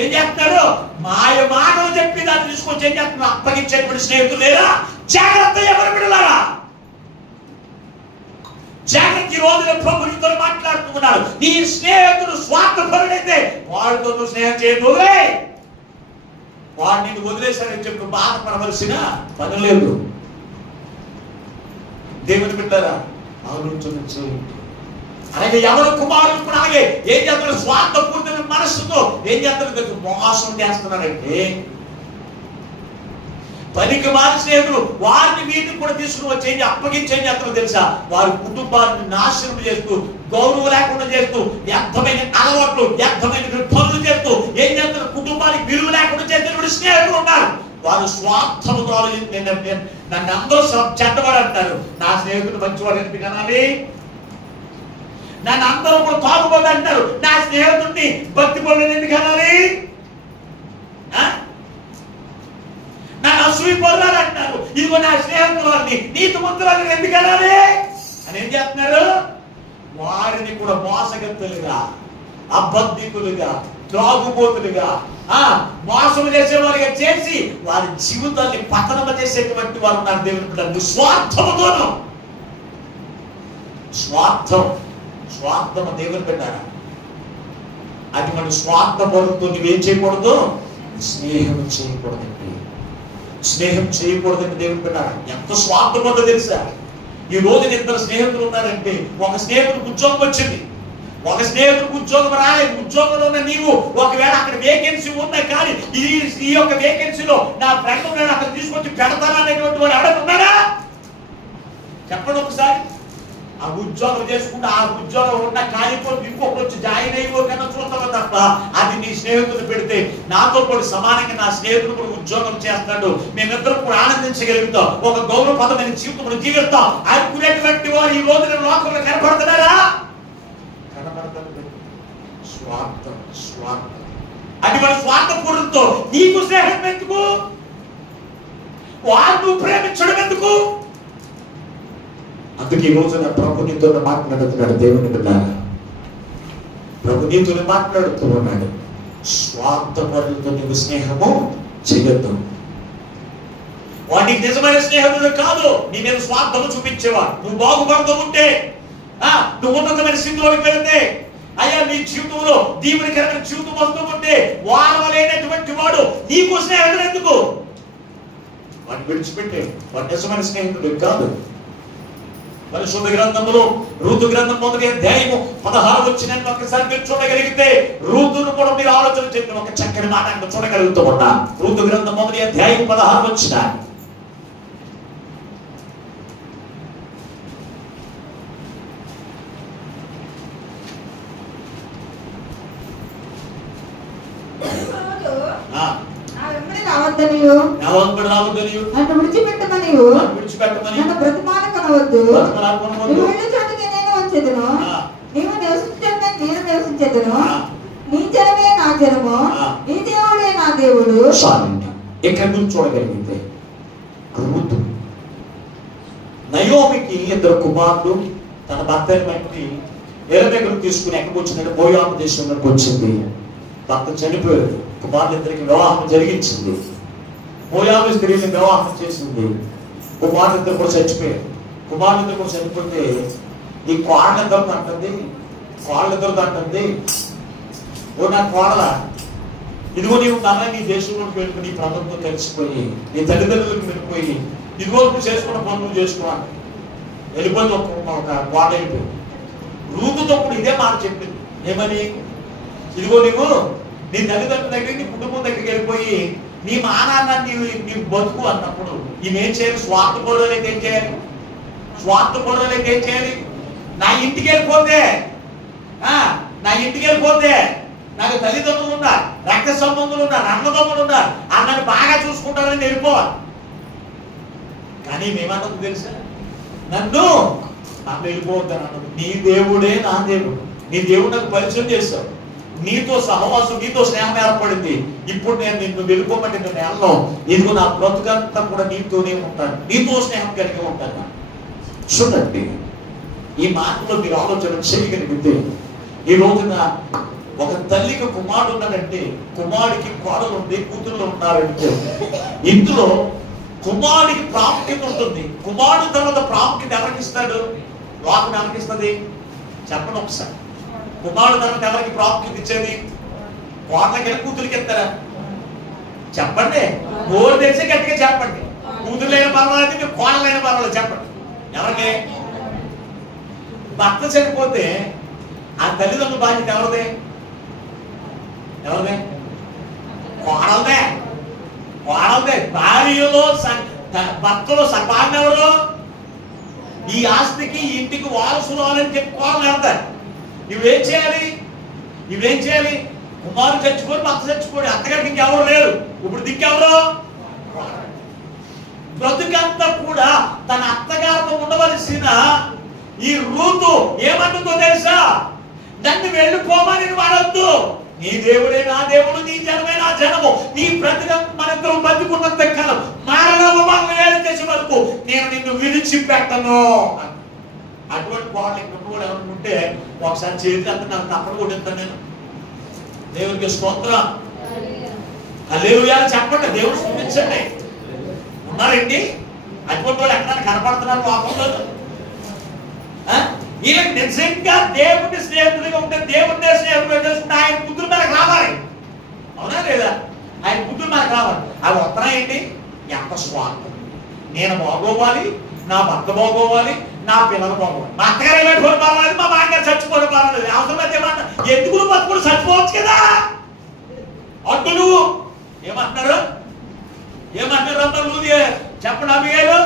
ఏం చేస్తున్నాడు? మాయ మాటలు చెప్పి దాన్ని తీసుకొచ్చి ఏం చేస్తున్నారు? అప్పగించేటువంటి స్నేహితులు లేరా? జాగ్రత్త ఎవరు బిడ్డలారా, జాగ్రత్త. ఈ రోజున ప్రభు నీతో మాట్లాడుతున్నాడు. నీ స్నేహితుడు స్వార్థపరుడైతే వాడితో నువ్వు స్నేహం చేయదు. వాడు నిన్ను వదిలేశాడని చెప్పి బాధపడవలసిన పని లేదు. దేవుని బిడ్డలారా, ఆలోచించు. అలాగే ఎవరు కుమారుడు కూడా అలాగే ఏం చేస్తారు? స్వార్థపూర్ణ మనస్సుతో ఏం చేస్తారు? మోసం చేస్తున్నారంటే 10కి మారి స్నేహితులు వారిని వీటిని కూడా తీసుకుని వచ్చి ఏం అప్పగించి ఏం చేస్తారో తెలుసా? వారి కుటుంబాన్ని నాశనం చేస్తూ, గౌరవం లేకుండా చేస్తూ, వ్యర్థమైన అలవాట్లు, వ్యర్థమైన పనులు చేస్తూ ఏం చేస్తారు? కుటుంబానికి విలువ లేకుండా చేసేటువంటి స్నేహితులు ఉన్నారు. వారు స్వార్థముతో నన్ను అందరూ చెడ్డవాడు అంటారు, నా స్నేహితుడు మంచివాడు అని కనాలి. నన్ను అందరూ కూడా తాగుబోదు అంటారు, నా స్నేహితుడిని భక్తి పనులు ఎందుకు కనాలి? నన్ను అసూయ పొందాలి అంటారు, ఇదిగో నా స్నేహితులని నీతి మంతులని ఎందుకు అనాలి అని ఏం చేస్తున్నారు? వారిని కూడా మోసగత్తులుగా, అబద్ధికులుగా, త్రాగుబోతులుగా, మోసం చేసేవారిగా చేసి వారి జీవితాన్ని పతనం చేసేటువంటి వారు ఉన్నారు. దేవుని బిడ్డలు స్వార్థముతోను. స్వార్థము దేవుని బిడ్డారా, అటువంటి స్వార్థపరుతో నువ్వేం చేయకూడదు? స్నేహం చేయకూడదండి. స్నేహం చేయకూడదండి దేవుని బిడ్డారా. ఎంత స్వార్థపరులో తెలుసా? ఈ రోజు ఇద్దరు స్నేహితులు ఉన్నారంటే, ఒక స్నేహితుడికి ఉద్యోగం వచ్చింది, ఒక స్నేహితుడికి ఉద్యోగం రాలేదు. ఉద్యోగంలో ఉన్న నీవు ఒకవేళ అక్కడ వేకెన్సీ ఉన్నా కానీ ఈ యొక్క వేకెన్సీలో నా ఫ్రెండ్ ఉన్నాడు అక్కడ తీసుకొచ్చి పెడతారా అనేటువంటి వాడు ఎవరైనా ఉన్నారా చెప్పండి ఒకసారి. ఆ ఉద్యోగం చేసుకుంటే ఆ ఉద్యోగం ఉన్న కాలిపోయి ఇంకొకటి వచ్చి జాయిన్ అయ్యో కన్నా చూస్తావు తప్ప అది నీ స్నేహితుడు పెడితే నాతో కూడా సమానంగా నా స్నేహితుడు కూడా ఉద్యోగం చేస్తాడు, మేమిద్దరం కూడా ఆనందించగలుగుతాం, ఒక గౌరవపదమైన జీవితం జీవిస్తాం అనుకునేటువంటి వారు ఈ రోజు లోకంలో కనపడుతున్నారా? కనపడతారు. స్వార్థం అటువంటి స్వార్థపూర్ణంతో నీకు స్నేహం ఎందుకు? వారిని ప్రేమించడం ఎందుకు? అందుకే ఈ రోజున ప్రభు నీతో మాట్లాడుతున్నాడు. దేవుని బిడ్డలారా, ప్రభు నీతో మాట్లాడుతూ ఉన్నాడు. స్వార్థపరులతో నువ్వు స్నేహము చేయొద్దు. వాడికి నిజమైన స్నేహితుడు కాదు, నీ మీద స్వార్థము చూపించేవాడు. నువ్వు బాగుపడుతూ ఉంటే, నువ్వు ఉన్నతమైన స్థితిలోకి వెళితే, అయ్యా నీ జీవితంలో దీవునికరమైన జీవితం వస్తూ ఉంటే వారవలేనటువంటి వాడు నీకు స్నేహితుడు ఎందుకు? వాడిని విడిచిపెట్టే వాడు నిజమైన స్నేహితుడు కాదు. పరిశుద్ధ గ్రంథంలో రూతు గ్రంథం 1వ అధ్యాయము 16 వచ్చిన ఒకసారి మీరు చూడగలిగితే రూతును కూడా మీరు ఆలోచన చెప్పిన ఒక చక్కని మాట అక్కడ చూడగలుగుతూ ఉన్నా. రూతు గ్రంథం 1వ అధ్యాయం 16 వచ్చిన రావద్దనియు నన్ను విడిచిపెట్టమనియు నన్ను బ్రతిమాలకొనవద్దు. నీవు వెళ్ళే చోటికి నేను వచ్చేదను, నీవు నివసించడమే నేను నివసించేదను. నీ జనమే నా జనము, నీ దేవుడే నా దేవుడు. ఇక్కడ మీరు చూడగలిగితే నయోమికి ఇద్దరు కుమారులు, తన భర్తని బట్టి ఎలమెగలు తీసుకుని ఎక్కడికి వచ్చిందంటే మోయాబు దేశంలోకి వచ్చింది. భర్త చనిపోయారు, కుమారులిద్దరికి వివాహం జరిగించింది. మోయాబు స్త్రీని వివాహం చేసింది. కుమారులిద్దరు కూడా చచ్చిపోయారు. కుమారులిద్దరు కూడా చనిపోతే ఈ కోళ్ళిద్దరితో అంటుంది, ఓ నా కోడల, ఇదిగో నీవు కన్నా నీ దేశంలోకి వెళ్ళిపోయి నీ ప్రభుత్వం తెలిసిపోయి నీ తల్లిదండ్రులకు వెళ్ళిపోయి ఇదిగో నువ్వు చేసుకున్న పనులు చేసుకోవాలి. వెళ్ళిపోయి ఒక కోట వెళ్ళిపోయింది. రూతుతో కూడా ఇదే మాట చెప్పింది. ఏమని? ఇదిగో నీవు నీ తల్లిదండ్రుల దగ్గరికి నీ కుటుంబం దగ్గరికి వెళ్ళిపోయి నీ మానాన్న నీ బతుకు అన్నప్పుడు ఈమెం చేయాలి? స్వార్థపరులైతే ఏం చేయాలి? స్వార్థపరులైతే ఏం చేయాలి? నా ఇంటికి వెళ్ళిపోతే నాకు తల్లిదండ్రులు ఉన్నారు, రక్త సంబంధులు ఉన్నారు, అన్నదమ్ములు ఉన్నారు, అన్నని బాగా చూసుకుంటారని వెళ్ళిపోవాలి. కానీ మేమన్నది తెలుసా? నన్ను వెళ్ళిపోవద్దని అన్నది. నీ దేవుడే నా దేవుడు, నీ దేవుడు నాకు పరిచయం చేస్తావు, నీతో సహవాసం, నీతో స్నేహం ఏర్పడింది. ఇప్పుడు నేను నిన్ను వెళ్ళిపోమంటే నేను వెళ్ళను. ఇదిగో నా బ్రతుకంతా కూడా నీతోనే ఉంటాను, నీతో స్నేహం కలిగి ఉంటాను. చూడండి, ఈ మాటలో మీరు ఆలోచన చేయగలిగితే ఈ రోజున ఒక తల్లికి కుమారుడు ఉన్నాడంటే, కుమారుడికి కోడలు ఉంది, కూతుళ్ళు ఉన్నారంటే ఇందులో కుమారుడికి ప్రాముఖ్యత ఉంటుంది. కుమారుడు తర్వాత ప్రాముఖ్యత ఎవరికి ఇస్తాడు? లోకం ఎవరికి ఇస్తుంది? చెప్పండి ఒకసారి. కుమారుడు తర్వాత ఎవరికి ప్రాముఖ్యత ఇచ్చేది? కోడలకి కూతురికి ఇస్తారా? చెప్పండి, నోరు తెలిసి గట్టిగా చెప్పండి. కూతురులైన పర్వాలేదు, మీరు కోడలైన పర్వాలేదు, చెప్పండి. ఎవరికి? భర్త చనిపోతే ఆ తల్లిదండ్రుల బాధ్యత ఎవరిదే? కోడలదే. భార్యలో భర్తలో సర్వాన్ని ఎవరు? ఈ ఆస్తికి ఇంటికి వారసులు అని చెప్పి కోడలు వెళ్తారు. నువ్వేం చేయాలి? కుమారుడు చచ్చిపోయి భర్త చచ్చిపోయి అత్తగారికి ఇంకెవరు లేరు. ఇప్పుడు దిక్కెవరు? బ్రతుకంతా కూడా తన అత్తగారితో ఉండవలసిన ఈ రూతు ఏమంటుందో తెలుసా? నన్ను వెళ్ళిపోమని వాడద్దు. నీ దేవుడే నా దేవుడు, నీ జనమే నా జనము. నీ బ్రతుకం మనిద్దరం బతుకున్నంత కాలం మానవ వేలు చేసే వరకు నేను నిన్ను విడిచిపెట్టను. అటువంటి వాళ్ళు ఇక్కడ కూడా ఏమనుకుంటే ఒకసారి చేతి అంత నాకు తప్పడు కూడా ఇస్తాను నేను. దేవుడికి స్తోత్రం, హల్లెలూయా చెప్పండి, దేవుడు స్తుతించండి. ఉన్నారండి అటువంటి వాళ్ళు ఎక్కడ కనపడుతున్నారు లోకంలో? ఇలా నిజంగా దేవుడి స్నేహితుడిగా ఉంటే దేవుడినే స్నేహితుడిగా చేసుకుంటే ఆయన బుద్ధులు మనకు రావాలి. అవునా లేదా? ఆయన బుద్ధులు మనకు రావాలి. అవి వస్తున్నాయండి. ఎంత స్వార్థం! నేను బాగోవాలి, నా భర్త బాగోవాలి, నా పిల్లలు బాగోవాలి, మా అత్తగారు పెట్టుకొని బాగాలి, మా మామగారు చచ్చిపోవడం బాగాలేదు. అవసరమైతే ఎందుకు బతుకుడు చచ్చిపోవచ్చు కదా. అడ్డులు ఏమంటున్నారు అమ్మలు చెప్పండి. అభిగారు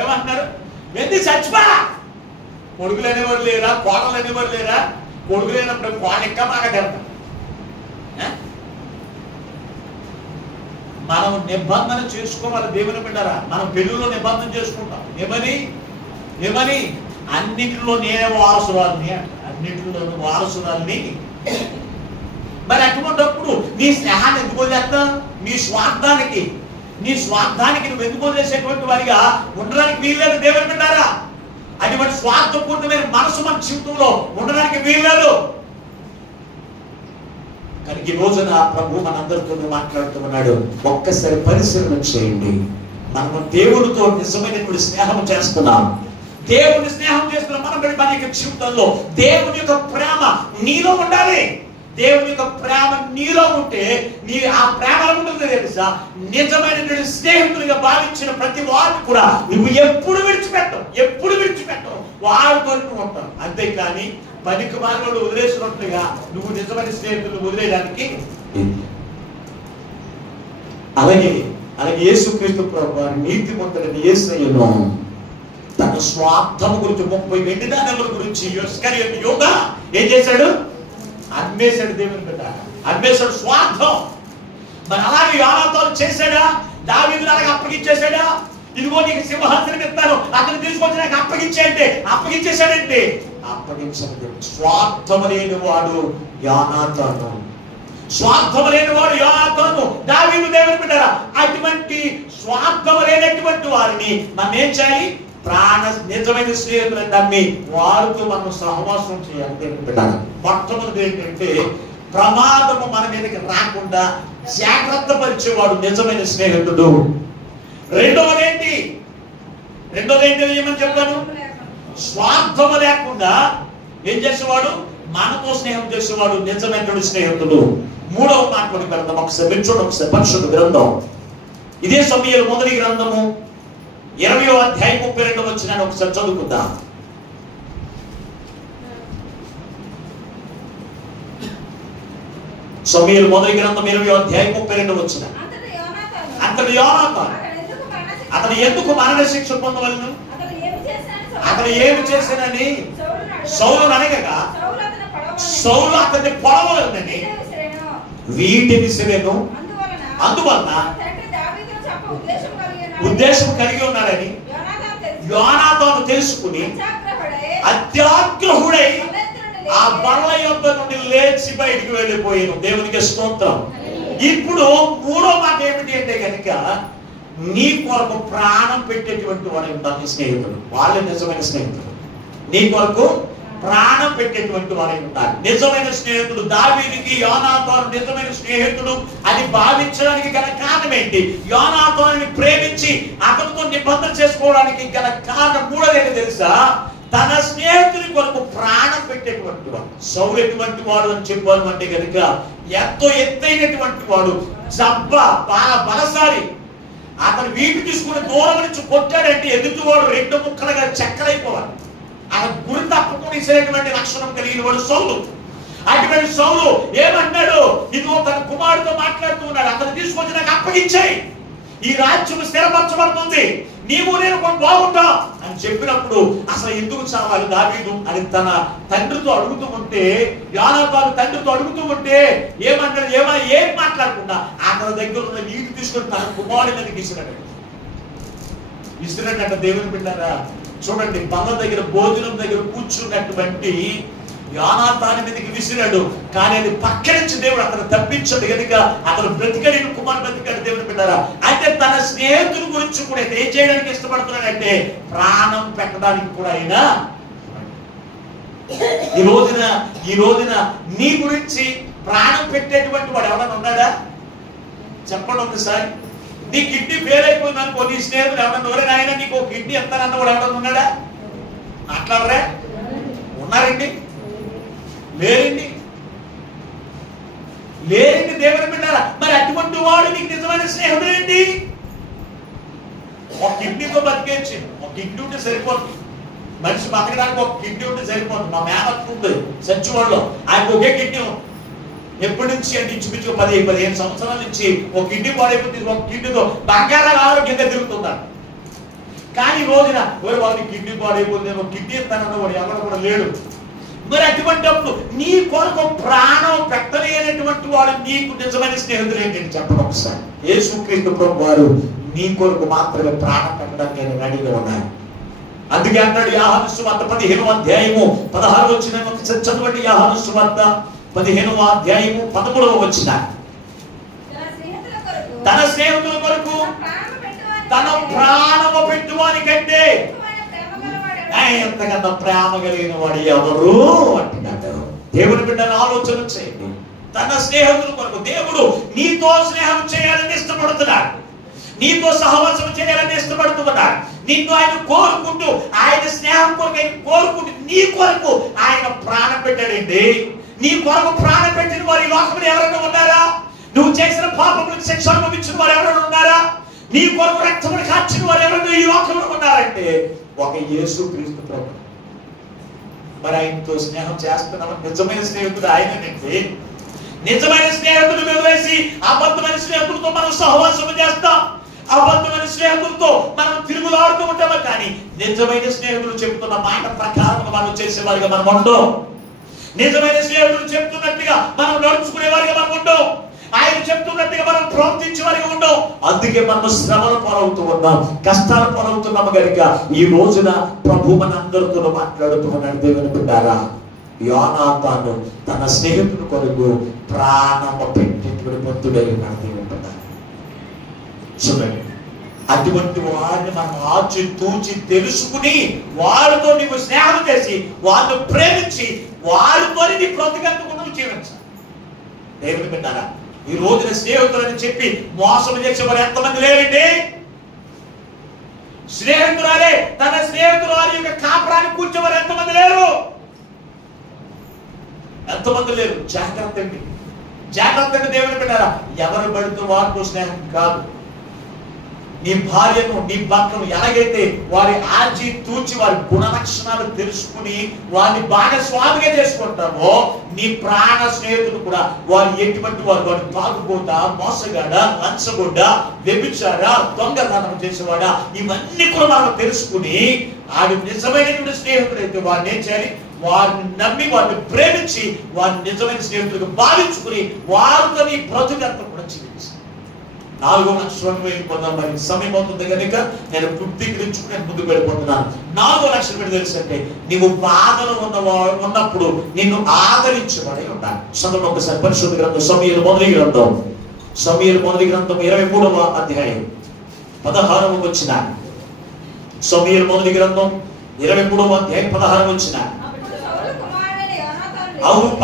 ఏమంటున్నారు? ఎందుకు చచ్చిపో? కొడుకులు అనేవారు లేరా? కోడలు అనేవారు లేరా? కొడుకు లేనప్పుడు కోడ ఇంకా బాగా తిడతాం. మనం నిబంధన చేసుకోవాలి. దేవుని బిడ్డరా, మనం పెళ్లిలో నిబంధన చేసుకుంటాం. ఏమని అన్నింటిలో నేనే వారసురాలని, అన్నింటిలో వారసురాలని. మరి అటువంటిప్పుడు నీ స్నేహాన్ని ఎందుకు వదిలేస్తా? నీ స్వార్థానికి నువ్వు ఎందుకు వదిలేసేటువంటి వారిగా ఉండడానికి వీల్లేదు. దేవుని బిడ్డారా, అటువంటి స్వార్థపూర్ణమైన మనసు మన జీవితంలో ఉండడానికి వీల్లేదు. కనుక ఈ రోజున ప్రభు మనందరితో మాట్లాడుతున్నాడు. ఒక్కసారి పరిశీలన చేయండి. మనము దేవుడితో నిజమైనటువంటి స్నేహం చేస్తున్నాం. దేవుని స్నేహం చేస్తున్నాం. మన యొక్క జీవితంలో దేవుని యొక్క ప్రేమ నీలో ఉండాలి. దేవుని యొక్క ప్రేమ నీలో ఉంటే ఆ ప్రేమ ఉంటుంది తెలుసా? నిజమైనటువంటి స్నేహితులుగా భావించిన ప్రతి వారిని కూడా నువ్వు ఎప్పుడు విడిచిపెట్టవు. వారితో నువ్వు ఉంటావు. అంతేకాని పనికి మానవుడు వదిలేసినట్లుగా నువ్వు నిజమైన స్నేహితులు వదిలేయడానికి. అలాగే యేసుక్రీస్తు ప్రభువు నీతిమంతుడైన యేసయ్యను తన స్వార్థం గురించి 30 వెండి నాణేల గురించి యోధా ఏం చేశాడు? అమ్మేశాడు. దేవుని బిడ్డ అమ్మేశాడు. స్వార్థం. మరి అలాగే యోనాతాను చేశాడా? దావీదుని అలాగే అప్పగించేశాడా? ఇదిగో నీకు సింహాసనం ఇస్తాను, అతను తీసుకొచ్చి నాకు అప్పగించేయంటే అప్పగించేశాడంటే అప్పగించండి. స్వార్థం లేని వాడు యోనాతాను, స్వార్థం లేని వాడు యోనాతాను. దావీదు దేవుని బిడ్డరా, అటువంటి స్వార్థం లేనటువంటి వారిని మనం ఏం చేయాలి? నిజమైన స్నేహితులను నమ్మి వారితో మనం సహవాసం చేయాలి. దేవుని బిడ్డరా, మొట్టమొదటి ఏంటంటే ప్రమాదము మన మీదకి రాకుండా జాగ్రత్త పరిచేవాడు నిజమైన స్నేహితుడు. రెండవది ఏంటి ఏమని చెప్పాను? స్వార్థము లేకుండా ఏం చేసేవాడు? మనతో స్నేహం చేసేవాడు నిజమైన స్నేహితుడు. మూడవ మాట గ్రంథం ఒకసారి పరిశుద్ధ గ్రంథం, ఇదే సమయంలో మొదటి గ్రంథము 20వ అధ్యాయం 32వ వచనాన్ని ఒకసారి చదువుకుందాం. సమూయేలు మొదటి గ్రంథం 20వ అధ్యాయం 32వ వచనం. అంతటి యోనాతాను అతను ఎందుకు మరణ శిక్ష పొందవలను? అతను ఏమి చేశానని సౌలు అనగా సౌలు అతన్ని పొడవలనని వీటిని విసిరేను. అందువలన ఉద్దేశం కలిగి ఉన్నాడని యోనాతాను తెలుసుకుని అత్యాగ్రహుడై ఆ బల్ల యొద్ద నుండి లేచి బయటికి వెళ్ళిపోయాను. దేవునికి స్తోత్రం. ఇప్పుడు మూడో మాట ఏమిటి అంటే కనుక నీ కొరకు ప్రాణం పెట్టేటువంటి వాడు ఉంటారు నీ స్నేహితుడు. వాళ్ళే నిజమైన స్నేహితుడు. నీ కొరకు ప్రాణం పెట్టేటువంటి వాడు ఉంటారు నిజమైన స్నేహితుడు. దావీదుకి యోనాతాను నిజమైన స్నేహితుడు అని భావించడానికి గల కారణం ఏంటి? యోనాతానుని ప్రేమించి అతనితో నిబంధన చేసుకోవడానికి గల కారణం మూడోదేంటి తెలుసా? తన స్నేహితుని కొరకు ప్రాణం పెట్టేటువంటి వాడు. సౌలు ఎటువంటి వాడు అని చెప్పాను అంటే కనుక ఎంతో ఎత్తైనటువంటి వాడు, బాగా బలశాలి. అతను వీటి తీసుకుని దూరం నుంచి కొట్టాడంటే ఎదుటివాడు రెండు ముక్కలుగా చెక్కలైపోవాలి. అతను గురి తప్పకుండా ఇచ్చేటువంటి లక్షణం కలిగిన వాడు సౌలు. అటువంటి సౌలు ఏమన్నాడు? ఇదిగో తన కుమారుడితో మాట్లాడుతూ ఉన్నాడు, అతను తీసుకొచ్చి నాకు అప్పగించాయి, ఈ రాజ్యం స్థిరపరచబడుతుంది, నీవు నేను బాగుంటాం అని చెప్పినప్పుడు అసలు ఎందుకు చావాలి దావీదు అని తన తండ్రితో అడుగుతూ ఉంటే, యోనాతాను తండ్రితో అడుగుతూ ఉంటే ఏమన్నాడు? ఏం మాట్లాడకుండా అతని దగ్గర ఉన్న నీటి తీసుకొని తన కుమారుడి మీదకి విసిరాడంట. దేవుని బిడ్డారా, చూడండి, బల్ల దగ్గర భోజనం దగ్గర కూర్చున్నటువంటి యోనాతాను మీదకి విసిరాడు. కానీ అది పక్క నుంచి దేవుడు అతను తప్పించడు కనుక అతను బ్రతికాడు, కుమారుడు బ్రతికాడు. దేవుని బిడ్డారా, అయితే తన స్నేహితుల గురించి కూడా ఏం చేయడానికి ఇష్టపడుతున్నాడంటే ప్రాణం పెట్టడానికి కూడా అయినా. ఈ రోజున నీ గురించి ప్రాణం పెట్టేటువంటి వాడు ఎవరైనా ఉన్నాడా? చెప్పండి ఒకసారి. నీ కిడ్నీ ఫెయిల్ అయిపోయింది అనుకో, నీ స్నేహితుడు ఎవరైనా ఎవరైనా ఆయన నీకు కిడ్నీ ఎత్తానన్న వాడు ఎవరైనా ఉన్నాడా? మాట్లాడరా? ఉన్నారండి? లేరండి. దేవుని బిడ్డారా, మరి అటువంటి వాడు నీకు నిజమైన స్నేహితుడు ఏంటి? ఒక కిడ్నీతో బతికేచ్చు, ఒక కిడ్నీ ఉంటే సరిపోతుంది. మనిషి బతకడానికి ఒక కిడ్నీ ఉంటే సరిపోతుంది. మా మేనత్త ఉంది సచ్చివాడలో, ఆయనకు ఒకే కిడ్నీ. ఎప్పటి నుంచి అంటే ఇంచుమించు 15 సంవత్సరాల నుంచి ఒక కిడ్నీ పాడైపోతుంది. ఒక కిడ్నీతో బంగారాలు ఆరోగ్యంగా తిరుగుతున్నాడు. కానీ రోజున వాడికి కిడ్నీ పాడైపోతుంది, ఒక కిడ్నీ ఇస్తానన్న వాడు ఎవరు కూడా లేడు. మరి అటువంటిప్పుడు నీ కొరకు ప్రాణం పెట్టలేనటువంటి వాడు నీకు నిజమైన స్నేహితులు ఏంటంటే చెప్పండి ఒకసారి. యేసుక్రీస్తు ప్రభువు వారు నీ కొరకు మాత్రమే ప్రాణం పెట్టడానికి నేను రెడీగా ఉన్నాను. అందుకే అన్నాడు యోహాను సువార్త 15వ అధ్యాయము 16వ వచనం చదవండి. యోహాను సువార్త 15వ అధ్యాయము 13వ వచనం. తన స్నేహితుల కొరకు తన ప్రాణము పెట్టువానికంటే ఎంతకన్నా ప్రేమ కలిగిన వాడు ఎవరు అంటున్నాడు. దేవుని బిడ్డను ఆలోచన చేయండి. తన స్నేహితుల కొరకు దేవుడు నీతో స్నేహం చేయాలని ఇష్టపడుతున్నాడు, నీతో సహవాసం చేయాలని ఇష్టపడుతున్నాడు. నిన్ను ఆయన కోరుకుంటూ, ఆయన స్నేహం కొరకు కోరుకుంటూ నీ కొరకు ఆయన ప్రాణం పెట్టాడండి. నీ కొరకు ప్రాణం పెట్టిన వారు ఈ లోకంలో ఎవరైనా ఉన్నారా? నువ్వు చేసిన పాపములకు శిక్ష అనుభవించిన వారు ఎవరైనా ఉన్నారా? నీ కొరకు రక్తమును కార్చిన వారు ఎవరైనా ఈ లోకంలో ఉన్నారంటే ఒక యేసుక్రీస్తు ప్రభువు. మరి ఆయనతో స్నేహం చేస్తున్నాం. నిజమైన స్నేహితుడు ఆయనంటే. నిజమైన స్నేహితుడు వదిలేసి అబద్ధమైన స్నేహితులతో మనం సహవాసం చేస్తాం, అబద్ధమైన స్నేహితులతో మనం తిరుగులాడుతూ ఉంటాము. కానీ నిజమైన స్నేహితులు చెప్తున్న మాట ప్రకారం మనం చేసేవారిగా మనం ఉండం. నిజమైన స్నేహితులు చెప్తున్నట్టుగా మనం నడుచుకునేవారిగా మనం ఉండం. ఆయన చెప్తున్నట్టుగా మనం ప్రవర్తించే వారికి ఉండవు. అందుకే మనం శ్రమల పాలవుతూ ఉన్నాం, కష్టాల పాలవుతున్నాము కనుక ఈ రోజున ప్రభు మనందరితో మాట్లాడుతూ ఉన్నాడు. దేవుని బిడ్డారా, యోనాతాను తన స్నేహితుని కొరకు ప్రాణము పెట్టేటువంటి భక్తుడై ఉన్నాడు. దేవుని బిడ్డారా, చూడండి, అటువంటి వారిని మనం ఆచి తూచి తెలుసుకుని వారితో నీవు స్నేహం చేసి వారిని ప్రేమించి వారితో నీ బ్రతికందుకు జీవించాలి. దేవుని బిడ్డారా, ఈ రోజున స్నేహితులని చెప్పి మోసం చేసే వారు ఎంతమంది లేరండి? స్నేహితురాలే తన స్నేహితురాలి యొక్క కాపురాన్ని కూర్చోవారు ఎంతమంది లేరు? ఎంతమంది లేరు? జాగ్రత్త అండి, జాగ్రత్త అండి. దేవుని బిడ్డారా, ఎవరు పడితే వారితో స్నేహం కాదు. నీ భార్యను, నీ భర్తను ఎలాగైతే వారి ఆచి తూచి వారి గుణలక్షణాలు తెలుసుకుని వారిని భాగస్వామిగా చేసుకుంటామో, నీ ప్రాణ స్నేహితుడు కూడా వారు ఎటువంటి వారు, వాడు తాగుబోతా, మోసగాడ, లంచగొడ్డ, వ్యభిచార, దొంగతనం చేసేవాడా, ఇవన్నీ కూడా మనం తెలుసుకుని ఆడు నిజమైనటువంటి స్నేహితుడు అయితే వారిని ఏం చేయాలి? వారిని నమ్మి వారిని ప్రేమించి వారిని నిజమైన స్నేహితుడిగా భావించుకుని వారితో నీ బ్రతుకంతా కూడా జీవించాలి. 4వ లక్షణం వెళ్ళిపోతాం. మరి సమయం అవుతుంది కనుక నేను పూర్తీకరించుకుని ముందుకు వెళ్ళిపోతున్నాను. 4వ లక్షణం ఏంటి తెలుసు అంటే, నీవు బాధలు ఉన్నప్పుడు నిన్ను ఆదరించబడి ఉండాలి. చదువు ఒకసారి పరిశుద్ధ గ్రంథం సమూయేలు మొదటి గ్రంథం, సమూయేలు మొదటి గ్రంథం 23వ అధ్యాయం 16వ వచనం. సమూయేలు మొదటి గ్రంథం 23వ అధ్యాయం 16వ వచనం.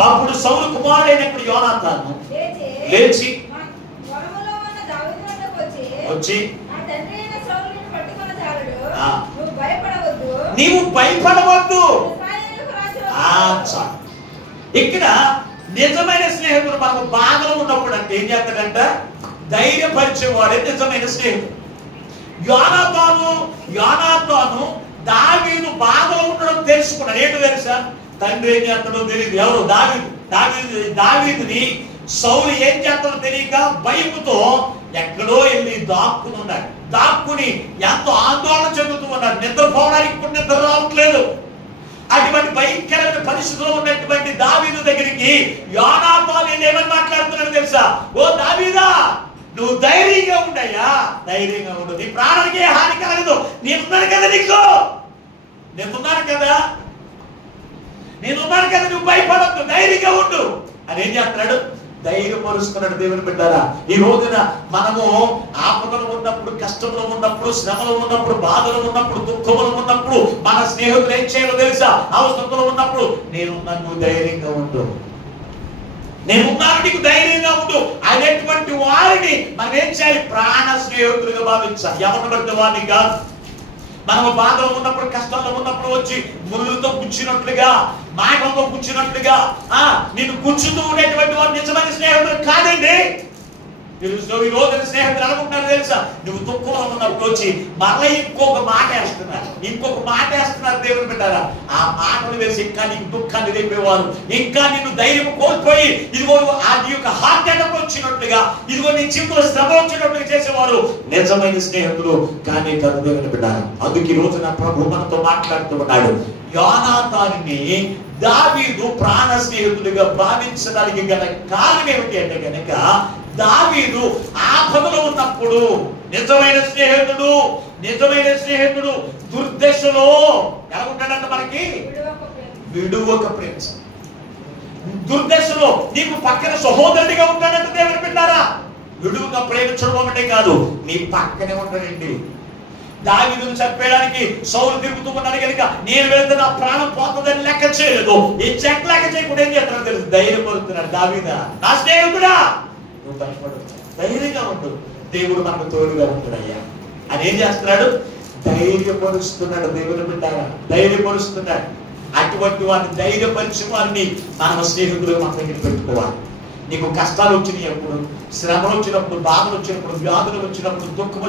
అప్పుడు సౌలు కుమారుడైనప్పుడు యోనాతాను లేచి వచ్చి, నీవు భయపడవద్దు. ఇక్కడ నిజమైన స్నేహితుడు మనకు బాధలో ఉన్నప్పుడు అంటే ఏం చేస్తాడంట? ధైర్యపరిచేవాడే నిజమైన స్నేహితుడు. యోనాతాను దావీదు బాధలో ఉండడం తెలుసుకున్నాడు. ఏంటో తెలుసా? తండ్రి ఏం చేస్తాడో తెలియదు. ఎవరు? దావీదుని సౌలు ఏం చేస్తాడో తెలియక భయముతో ఎక్కడో వెళ్ళి దాక్కుని ఉన్నాడు. దాక్కుని ఎంతో ఆందోళన చెందుతూ ఉన్నాడు. నిద్రపోవడానికి కూడా నిద్ర రావట్లేదు. అటువంటి భయంకరమైన పరిస్థితిలో ఉన్నటువంటి దావీదు దగ్గరికి యోనాతాను ఏమని మాట్లాడుతున్నాడు తెలుసా? ఓ దావీదా, నువ్వు ధైర్యంగా ఉండయ్యా, ధైర్యంగా ఉండు, నీ ప్రాణానికి హాని కలగదు, నేనున్నాను కదా, నేనున్నాను కదా, నువ్వు భయపడద్దు, ధైర్యంగా ఉండు అని ఏం చేస్తున్నాడు? ధైర్యపరుస్తున్నాడు. దేవుని బిడ్డారా, ఈ రోజున మనము ఆపదలో ఉన్నప్పుడు, కష్టంలో ఉన్నప్పుడు, శ్రమలో ఉన్నప్పుడు, బాధలో ఉన్నప్పుడు, దుఃఖంలో ఉన్నప్పుడు మన స్నేహితులు ఏం చేయాలో తెలుసా? అవసరంలో ఉన్నప్పుడు నేనున్నాను, నువ్వు ధైర్యంగా ఉండు, నేనున్నాను, నీకు ధైర్యంగా ఉండు అనేటువంటి వారిని మనం ఏం చేయాలి? ప్రాణ స్నేహితులుగా భావించాలి. ఎవరిని పడితే వారిని కాదు. మనము బాధలో ఉన్నప్పుడు, కష్టంలో ఉన్నప్పుడు వచ్చి ముళ్ళుతో గుచ్చినట్లుగా, మాటలతో గుచ్చినట్లుగా నిన్ను గుచ్చుతూ ఉండేటువంటి వారు నిజమైన స్నేహితులు కాదండి. ఈ రోజు స్నేహితులు అనుకుంటున్నారు తెలుసా? నువ్వు దుఃఖంలో ఉన్నప్పుడు వచ్చి మళ్ళీ ఇంకొక మాట వేస్తున్నారు. దేవుని బిడ్డారా, ఆ మాటలు వేసి ఇంకా నీకు దుఃఖాన్ని రేపేవారు, ఇంకా నిన్ను ధైర్యం కోల్పోయి ఇదిగో అది యొక్క హార్ట్ అటాక్ వచ్చినట్లుగా, ఇదిగో నీ జీవితంలో శ్రమ వచ్చినట్లుగా చేసేవారు నిజమైన స్నేహితులు కానీ కాదు. దేవుని బిడ్డారా, అందుకు ఈ రోజు నా ప్రభు మనతో మాట్లాడుతూ ఉన్నాడు. యోనాతానుని దావీదు ప్రాణ స్నేహితుడిగా భావించడానికి గల కారణం ఏమిటి అంటే కనుక, దావీదు ఆపదలో ఉన్నప్పుడు నిజమైన స్నేహితుడు దుర్దశలో ఎలా ఉంటాడంట? మనకి విడువక ప్రేమ. దుర్దశలో నీకు పక్కన సహోదరుడిగా ఉంటాడంట. దేవుని బిడ్డారా, విడువక ప్రేమించడం ఒకటే కాదు, నీ పక్కనే ఉంటాడండి. దావీదును చంపేయడానికి సౌలు తిరుగుతూ ఉన్నాడు కనుక నేను వెళ్తే నా ప్రాణం పోతుందని లెక్క చేయలేదు. ఈ చెక్ లెక్క చేయకుండా ఏం చేస్తున్నాడు తెలుసు? ధైర్యపడుతున్నాడు. దావీదా, నా స్నేహితుడా, నువ్వు భయపడదు, ధైర్యంగా ఉండు, దేవుడు మనకు తోడుగా ఉంటాడయ్యా అని ఏం చేస్తున్నాడు? ధైర్యపరుస్తున్నాడు. దేవుని బిడ్డారా, ధైర్యపరుస్తున్నాడు. అటువంటి వారిని ధైర్యపరిచి వారిని మన స్నేహితులు మన దగ్గర పెట్టుకోవాలి. నీకు కష్టాలు వచ్చినప్పుడు, శ్రమలు వచ్చినప్పుడు, బాధలు వచ్చినప్పుడు, వ్యాధులు వచ్చినప్పుడు, దుఃఖం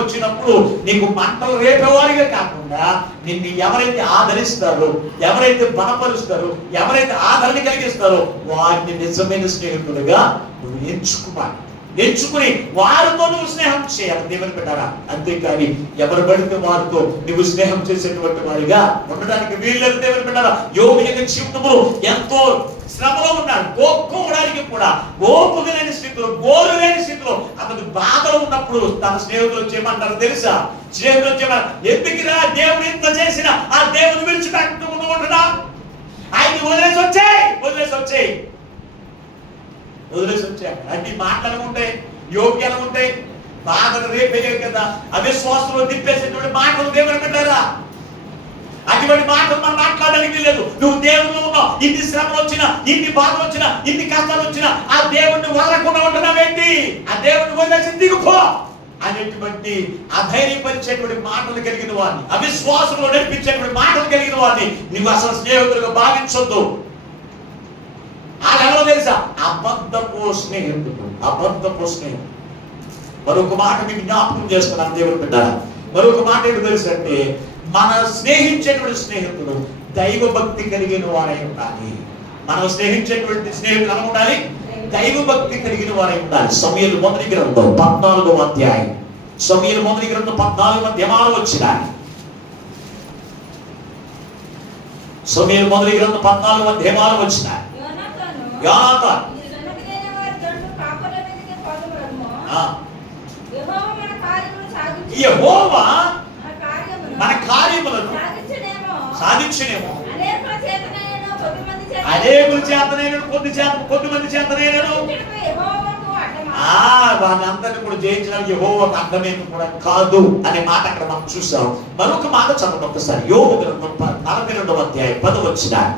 వచ్చినప్పుడు నీకు మంటలు రేపేవారిగా కాకుండా నిన్ను ఎవరైతే ఆదరిస్తారో, ఎవరైతే బలపరుస్తారో, ఎవరైతే ఆదరణ కలిగిస్తారో వారిని నిజమైన స్నేహితులుగా నువ్వు ఎంచుకోవాలి. ఎంచుకుని వారితో నువ్వు స్నేహం చేయాలి దేవుని బిడ్డారా. అంతేకాని ఎవరు పడితే వారితో నువ్వు స్నేహం చేసేటువంటి వారిగా ఉండడానికి వీళ్ళని దేవుని బిడ్డారా. యోబు యొక్క జీవితంలో ఎంతో శ్రమలో ఉన్నాడు. గోక్కోవడానికి కూడా ఓపిక లేని స్థితిలో, గోరు లేని స్థితిలో, అతను బాధలో ఉన్నప్పుడు తన స్నేహితులు వచ్చేయమంటారు తెలుసా? స్నేహితులు వచ్చేయమన్నారు, ఎందుకురా దేవుడు ఇంత చేసిన ఆ దేవుని విడిచిపెట్టుకుంటూ ఉంటున్నా, ఆయన వదిలేసి వచ్చాయి అన్ని మాటలు ఉంటాయి, యోగ్యాలు ఉంటాయి, బాధలు రేపే కదా అవిశ్వాసంలో తిప్పేసేటువంటి మాటలు దేవుని పెట్టారా. అటువంటి మాటలు మనం మాట్లాడడానికి లేదు. నువ్వు దేవుడు ఉన్నావు, ఇన్ని శ్రమలు వచ్చినా, ఇన్ని బాధలు వచ్చినా, ఇన్ని కష్టాలు వచ్చినా ఆ దేవుడిని వదలకుండా ఉంటున్నావేంటి? ఆ దేవుడిని వదిలేసి దిగుపో అనేటువంటి అధైర్యపరిచేటువంటి మాటలు కలిగిన వాడిని, అవిశ్వాసంలో నడిపించేటువంటి మాటలు కలిగిన వాడిని నువ్వు అసలు స్నేహితులుగా భావించొద్దు. ఎవరో తెలుసా? అబద్ధపు స్నేహితుడు. మరొక మాట మీకు జ్ఞాపకం చేస్తున్నాను దేవుని బిడ్డారా. మరొక మాట ఏంటో తెలుసు అంటే, మన స్నేహించేటువంటి స్నేహితుడు దైవ భక్తి కలిగిన వారై ఉండాలి. మనం స్నేహించేటువంటి స్నేహితులు ఎలా ఉండాలి? దైవ భక్తి కలిగిన వారై ఉండాలి. సమూయేలు మొదటి గ్రంథం 14వ అధ్యాయం, సమూయేలు మొదటి గ్రంథం 14వ అధ్యాయం వచ్చినాయి. సమూయేలు మొదటి గ్రంథం 14వ అధ్యాయం వచ్చినాయి. యెహోవా మన కార్యములను సాధించనేమో, అనేకుల చేతనైన కొద్దిమంది చేతనైనను వాళ్ళందరినీ కూడా జయించడానికి యెహోవాకు అడ్డమేమి కూడా కాదు అనే మాట అక్కడ మనం చూసాం. మరొక మాట చదవండి ఒకసారి. యోబు గ్రంథం 42వ అధ్యాయం 10వ వచనం.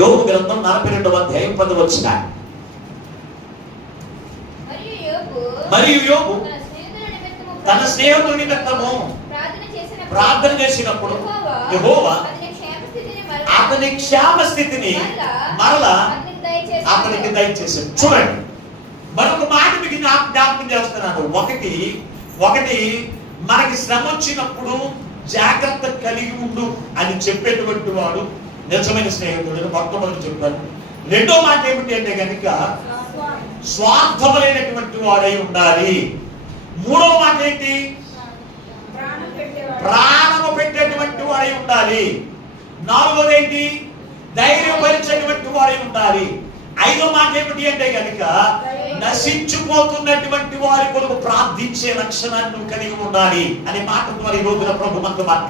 యోబు గ్రంథం 42వ అధ్యాయం 10వ వచనం. మరియు యోబు తన స్నేహితుడి నిమిత్తము ప్రార్థన చేసినప్పుడు యెహోవా అతని క్షేమ స్థితిని మరలా అతనికి దయచేసాడు. చూడండి, మరొక మాట మీకు జ్ఞాపకం చేస్తున్నాను. ఒకటి మనకి శ్రమ వచ్చినప్పుడు జాగ్రత్త కలిగి ఉండు అని చెప్పేటువంటి వాడు నిజమైన స్నేహితుడు. మొట్టమొదటి చెప్పాను. రెండో మాట ఏమిటి అంటే కనుక స్వార్థమైనటువంటి వాడై ఉండాలి. మూడో మాట ఏంటి? ప్రాణము పెట్టేటువంటి వాడై ఉండాలి. నాలుగోది ఏంటి? ధైర్యపరిచేటువంటి వాడై ఉండాలి. ఐదో మాట ఏమిటి అంటే కనుక నశించిపోతున్నటువంటి వారి కొరకు ప్రార్థించే లక్షణాన్ని నువ్వు కలిగి ఉండాలి అనే మాట ద్వారా ఈ రోజున ప్రభు మనతో మాట.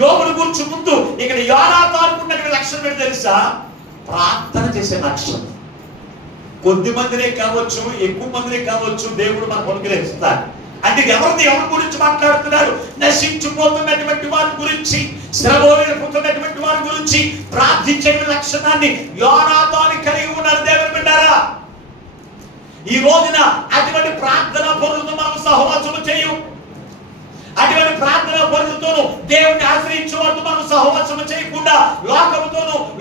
యోబుని గురించి ముందు ఇక్కడ యోనాతానుకు ఉన్నటువంటి లక్షణం ఏంటి తెలుసా? ప్రార్థన చేసే లక్షణం. కొద్ది మందినే కావచ్చు, ఎక్కువ మందినే కావచ్చు, దేవుడు మనకు అనుగ్రహిస్తాడు. అంటే ఎవరి గురించి మాట్లాడుతున్నారు? నశించిపోతున్నటువంటి వారి గురించి, శ్రమపోతున్నటువంటి వారి గురించి ప్రార్థించే లక్షణాన్ని యోనాతాను కలిగి ఉన్నారు దేవుని బిడ్డారా. ఈ రోజున అటువంటి ప్రార్థన పరులతో మనం సహవాసము చేయు. అటువంటి ప్రార్థన పరులతోనూ దేవుని ఆశ్రయించే వారితో మనం సహవాసము చేయకుండా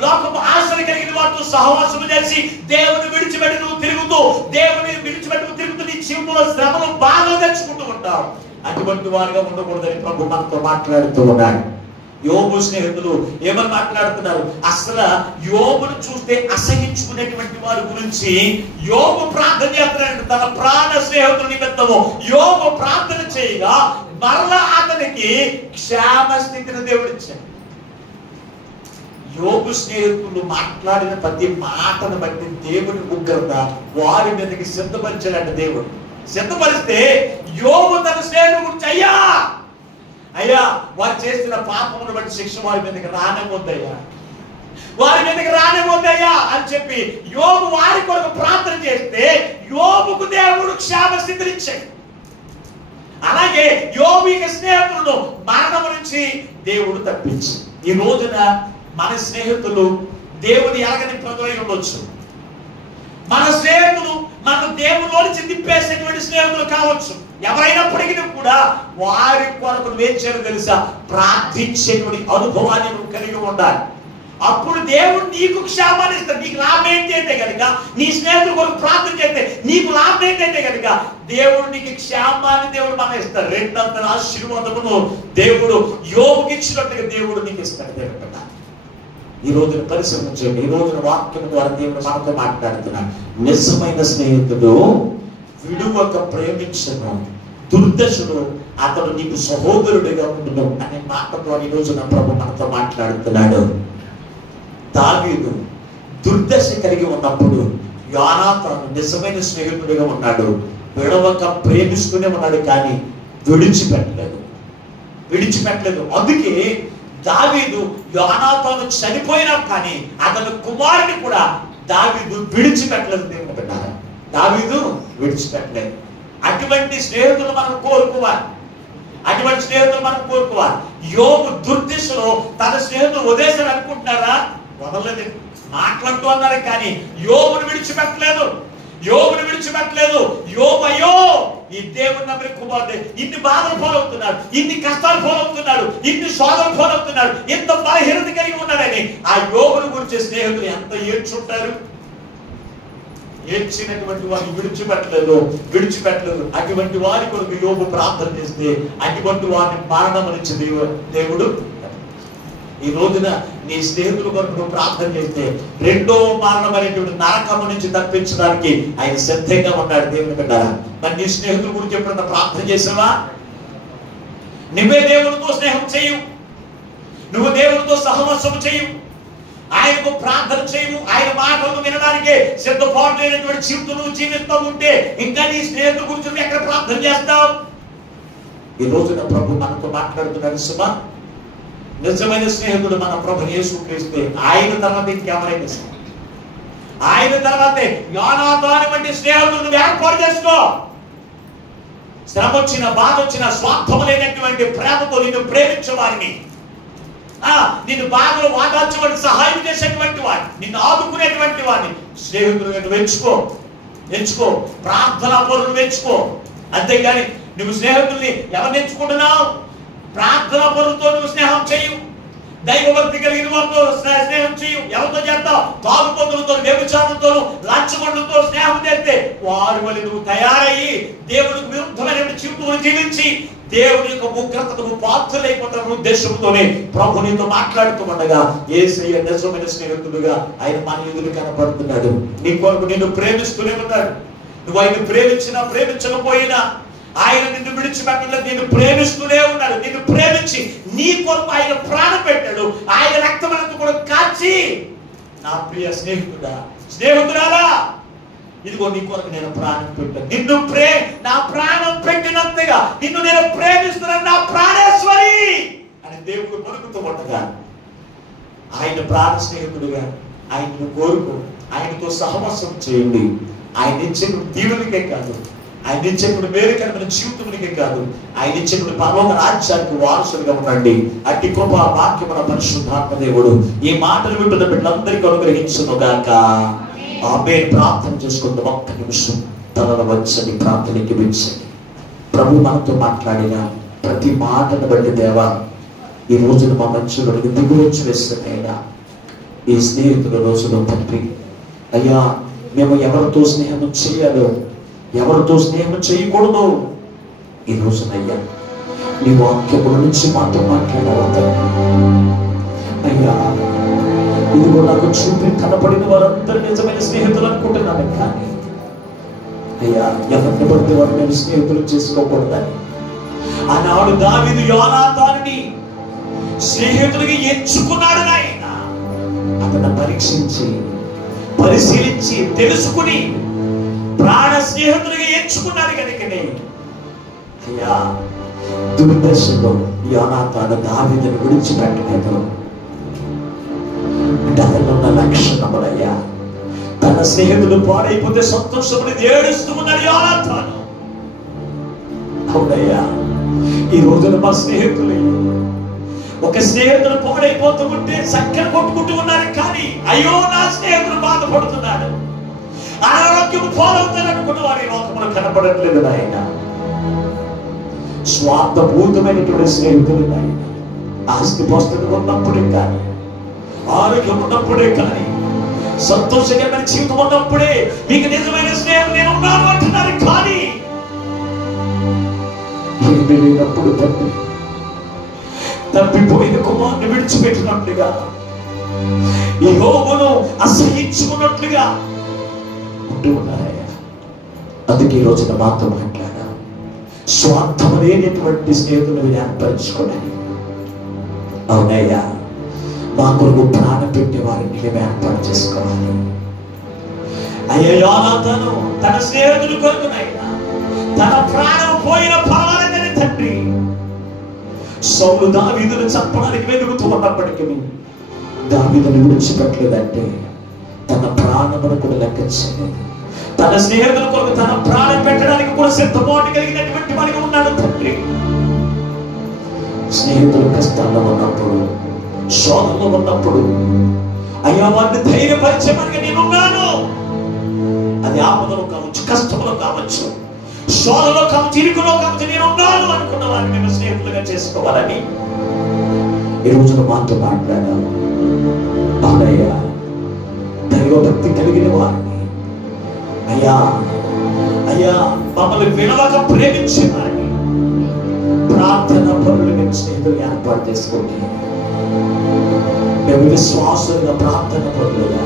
లోకము ఆశ్రయ కలిగిన వారితో సహవాసము చేసి దేవుని విడిచిపెట్టి నువ్వు తిరుగుతూ నీ జీవితంలో శ్రమలు బాగా తెచ్చుకుంటూ ఉంటావు. అటువంటి వారిగా ఉండకూడదని ప్రభు మనతో మాట్లాడుతూ ఉన్నాడు. యోబు స్నేహితులు ఏమని మాట్లాడుతున్నారు? అసలు యోబును చూస్తే అసహించుకునేటువంటి వారి గురించి యోబు ప్రార్థన చేస్తున్నాడు. తన ప్రాణ స్నేహితుల నిమిత్తము యోబు ప్రార్థన చేయగా మరలా అతనికి క్షేమ స్థితిని దేవుడిచ్చాడు. యోబు స్నేహితులు మాట్లాడిన ప్రతి మాటను బట్టి దేవుని ఉగ్రత వారి మీదకి సిద్ధపరిచాడంట. దేవుడు సిద్ధపరిస్తే యోబు తన స్నేహితుల గురించి అయ్యా వారు చేసిన పాపమును బట్టి శిక్ష వారి మీదకి రానివ్వద్దయ్యా అని చెప్పి యోబు వారి కొరకు ప్రార్థన చేస్తే యోబుకు దేవుడు క్షేమ స్థితిని ఇచ్చాడు. అలాగే యోబు యొక్క స్నేహితులను మరణం నుంచి దేవుడు తప్పించి ఈ రోజున మన స్నేహితులు దేవుని ఎరగని ప్రజలై ఉండొచ్చు. మన స్నేహితులు మన దేవుడిలోంచి తిప్పేసేటువంటి స్నేహితులు కావచ్చు. ఎవరైనప్పటికీ కూడా వారి కొరకు నువ్వేం చేయాలో తెలుసా? ప్రార్థించేటువంటి అనుభవాన్ని నువ్వు కలిగి ఉండాలి. అప్పుడు దేవుడు నీకు క్షేమాన్ని ఇస్తాడు. నీకు లాభం ఏంటి అంటే కనుక నీ స్నేహితుల కొరకు ప్రార్థన చేస్తే నీకు లాభం ఏంటంటే కనుక దేవుడు నీకు క్షేమాన్ని దేవుడు మనకి ఇస్తాడు. రెండంతల ఆశీర్వాదమును దేవుడు యోబుకి ఇచ్చినట్టుగా దేవుడు నీకు ఇస్తాడు. దేవుడు ఈ రోజున పరిశ్రమ చేయండి. ఈ రోజున వాక్యం ద్వారా దేవుడు మనతో మాట్లాడుతున్నాడు. నిజమైన స్నేహితుడు విడువక ప్రేమించను, దుర్దశలో అతడు నీకు సహోదరుడిగా ఉండును అనే మాటతో ఈ రోజున ప్రభు మనతో మాట్లాడుతున్నాడు. దావీదు దుర్దశ కలిగి ఉన్నప్పుడు యోనాతాను నిజమైన స్నేహితుడిగా ఉన్నాడు. విడవక ప్రేమిస్తూనే ఉన్నాడు, కానీ విడిచిపెట్టలేదు. అందుకే దావీదు యోనాతాను చనిపోయినా కానీ అతని కుమారుని కూడా దావీదు విడిచిపెట్టలేదు. దేవుని బిడ్డలారా, దావీదు విడిచిపెట్టలేదు. అటువంటి స్నేహితులు మనం కోరుకోవాలి. యోబు దుర్దిశలో తన స్నేహితులు వదిలేశారు అనుకుంటున్నారా? వదలలేదు. మాట్లాడుతూ అన్నారు, కానీ యోబును విడిచిపెట్టలేదు. యోబు అయ్యో ఈ దేవుని నమ్మిన కుమారుడు ఇన్ని బాధలు పోలవుతున్నాడు, ఇన్ని కష్టాలు పోలవుతున్నాడు, ఇన్ని శోధనలు పోలవుతున్నాడు, ఎంత బలహీనత కలిగి ఉన్నాడని ఆ యోబుని గురించి స్నేహితులు ఎంత ఏడ్చుంటారు. ఏడ్చినటువంటి వారిని విడిచిపెట్టలేదు. అటువంటి వారి కొరకు యోబు ప్రార్థన చేస్తే అటువంటి వారిని మరణం నుంచి దేవుడు ఈ రోజున నీ స్నేహితుల కొరకు నువ్వు ప్రార్థన చేస్తే రెండో మరణం అనేటువంటి నరకము నుంచి తప్పించడానికి ఆయన సిద్ధంగా ఉన్నాడు. దేవుని బిడ్డలారా, మరి నీ స్నేహితుల గురించి ఎప్పుడన్నా ప్రార్థన చేసావా? నువ్వే దేవునితో స్నేహం చేయు, నువ్వు దేవునితో సహవాసం చేయు, ఆయనకు ప్రార్థన చేయము, ఆయన మాటలను వినడానికి సిద్ధపాటు అయినటువంటి జీవితం జీవిస్తూ ఉంటే ఇంకా నీ స్నేహితుల గురించి నువ్వు ఎక్కడ ప్రార్థన చేస్తావు? ఈ రోజున ప్రభు మనతో మాట్లాడుతున్నాడు. సుమా, నిజమైన స్నేహితుడు మన ప్రభు యేసుక్రీస్తే. ఆయన తర్వాత ఇంకెవరైనా సరే, ఆయన తర్వాతే యోనాతాను వంటి స్నేహితులు నువ్వు ఏర్పాటు చేసుకో. శ్రమ వచ్చిన, బాధ వచ్చిన, స్వార్థం లేనటువంటి ప్రేమతో నిన్ను ప్రేమించే వారిని, నిన్ను బాధలో వాదార్చేవాడిని, సహాయం చేసేటువంటి వాడిని, నిన్ను ఆదుకునేటువంటి వాడిని స్నేహితులుగా నువ్వు ఎంచుకో. ప్రార్థనా పరులను ఎంచుకో. అంతేగాని నువ్వు స్నేహితుల్ని ఎవరిని ఎంచుకుంటున్నావు? ప్రార్థనా పరులతో నువ్వు స్నేహం చేయు, దైవభక్తి కలిగిన వారితో స్నేహం చేయు. ఎవరితో చేస్తావు? తాగుబోతులతో, వ్యభిచారులతో, లంచగొండలతో స్నేహం చేస్తే వారి వల్ల నువ్వు తయారయ్యి దేవుడికి విరుద్ధమైన జీవితం జీవించి దేవుని యొక్క ఉగ్రతకు పాత్రలైపోతున్న ఉద్దేశంతోనే ప్రభు నీతో మాట్లాడుతూ ఉండగా యేసయ్య నిజమైన స్నేహితుడుగా ఆయన మన ఎదురు కనపడుతున్నాడు. నీ కొరకు నిన్ను ప్రేమిస్తూనే ఉన్నాడు. నువ్వు ఆయన ప్రేమించినా ప్రేమించకపోయినా ఆయన నిన్ను విడిచిపెట్టలేదు. నిన్ను ప్రేమిస్తూనే ఉన్నాడు. నిన్ను ప్రేమించి నీ కొరకు ఆయన ప్రాణం పెట్టాడు. ఆయన రక్తమంతా కూడా కాచి, నా ప్రియ స్నేహితుడాలా, ఇదిగో నీ కొరకు నేను ప్రాణం పెట్టాను. నా ప్రాణం పెట్టినంతగా నిన్ను నేను ప్రేమిస్తున్నాను, నా ప్రాణేశ్వరి అని దేవుడు పలుకుతూ ఉండగా ఆయన ప్రాణ స్నేహితుడుగా ఆయనను కోరుకో. ఆయనతో సహవాసం చేయండి. ఆయన ఇచ్చేప్పుడు దీవునికే కాదు, ఆయన ఇచ్చేప్పుడు మేలుకరమైన జీవితమునికే కాదు, ఆయన ఇచ్చేప్పుడు పరలోక రాజ్యానికి వారసులుగా ఉండండి. అట్టి కృపా వాక్యమున పరిశుద్ధాత్మ దేవుడు ఈ మాటలు వింటున్న బిడ్డలందరికీ అనుగ్రహించును గాక. ఆమేన్. ప్రార్థన చేసుకుందాం. ఒక్క నిమిషం తనను వచ్చని ప్రార్థనకి వించండి. ప్రభు మనతో మాట్లాడిన ప్రతి మాటను బట్టి దేవా, ఈ రోజున మా మధ్యలోకి దిగువచ్చి వేస్తున్నాయినా ఈ స్నేహితుల రోజులో తండ్రి అయ్యా, మేము ఎవరితో స్నేహం చేయాలో, ఎవరితో స్నేహం చేయకూడదు ఈ రోజునయ్యా నీ వాక్యముల నుంచి మాతో మాట్లాడాలి అయ్యా. ఇదిగో నాకు చూపి కనపడిన వారందరూ నిజమైన స్నేహితులు అనుకుంటున్నాను, కానీ అయ్యా ఎవరిని పడితే వారు నేను స్నేహితులు చేసుకోకూడదని ఆనాడు దావీదు యోనాతానుని స్నేహితుడిగా ఎంచుకున్నాడు. ఆయన అతను పరిశీలించి తెలుసుకుని ప్రాణ స్నేహితుడిగా ఎంచుకున్నాడు. కనుకనే అయ్యా దుర్దశలో యోనాతాను దావీదును విడిచిపెట్టలేదు. అతను ఉన్న లక్షణములయ్యా, తన స్నేహితుడు పాడైపోతే సంతోషపడి ఏడుస్తూ ఉన్నాడు యోనాతాను. అవునయ్యా, ఈ రోజున మా స్నేహితులు ఒక స్నేహితుడు పాడైపోతూ ఉంటే చక్కెర కొట్టుకుంటూ ఉన్నారు, కానీ అయ్యో నా స్నేహితుడు బాధపడుతున్నాడు, అనారోగ్యం పాలవుతాడు అనుకున్న వారి లోకములు కనపడట్లేదు నాయన. స్వార్థపూరితమైనటువంటి స్నేహితులు నాయన, ఆస్తిపాస్తులు ఉన్నప్పుడే కానీ, ఆరోగ్యం ఉన్నప్పుడే కానీ, సంతోషకరమైన జీవితం ఉన్నప్పుడే మీకు నిజమైన స్నేహం నేను ఉన్నాను అంటున్నారు, కానీ ఏమీ లేనప్పుడు తప్పిపోయిన కుమారుని విడిచిపెట్టినట్లుగా, యెహోవాను అసహించుకున్నట్లుగా ఉంటూ ఉన్నారయ్యా. అందుకే ఈ రోజున మాతో మాట్లాడా, స్వార్థం లేనటువంటి స్నేహితులను మీరు ఏర్పరచుకోండి. అవునయ్యా, మా కొరకు ప్రాణం పెట్టే వారిని మేము ఏర్పాటు చేసుకోవాలి. అయ్యా, యోనాతాను తన స్నేహితుల కొరకునైనా తన ప్రాణం పోయిన పర్వాలేదని తండ్రి, సౌలు దావీదును చంపడానికి వెతుకుతూ ఉన్నప్పటికీ దావీదును విడిచిపెట్టలేదంటే తన ప్రాణమును కూడా లెక్కించలేదు. తన స్నేహితుల కొరకు తన ప్రాణం పెట్టడానికి కూడా సిద్ధపాటు కలిగినటువంటి వాడిగా ఉన్నాడు తండ్రి. స్నేహితులు కష్టాల్లో ఉన్నప్పుడు, శోధనలో ఉన్నప్పుడు అయ్యా వారిని ధైర్యపరిచేవాడిగా నేనున్నాను. అది ఆపదలో కావచ్చు, కష్టంలో కావచ్చు, శోధనలో కావచ్చు, ఇరుకులో కావచ్చు, నేనున్నాను అనుకున్న వారిని మేము స్నేహితులుగా చేసుకోవాలని ఈ రోజున మాతో మాట్లాడాము. అవునయ్యా, దైవభక్తి కలిగిన వారిని, అయ్యా అయ్యా మమ్మల్ని వినవక ప్రేమించే వారిని, ప్రార్థన పనులు మేము స్నేహితులు ఏర్పాటు చేసుకోండి. మేము విశ్వాసులుగా, ప్రార్థన పనులుగా,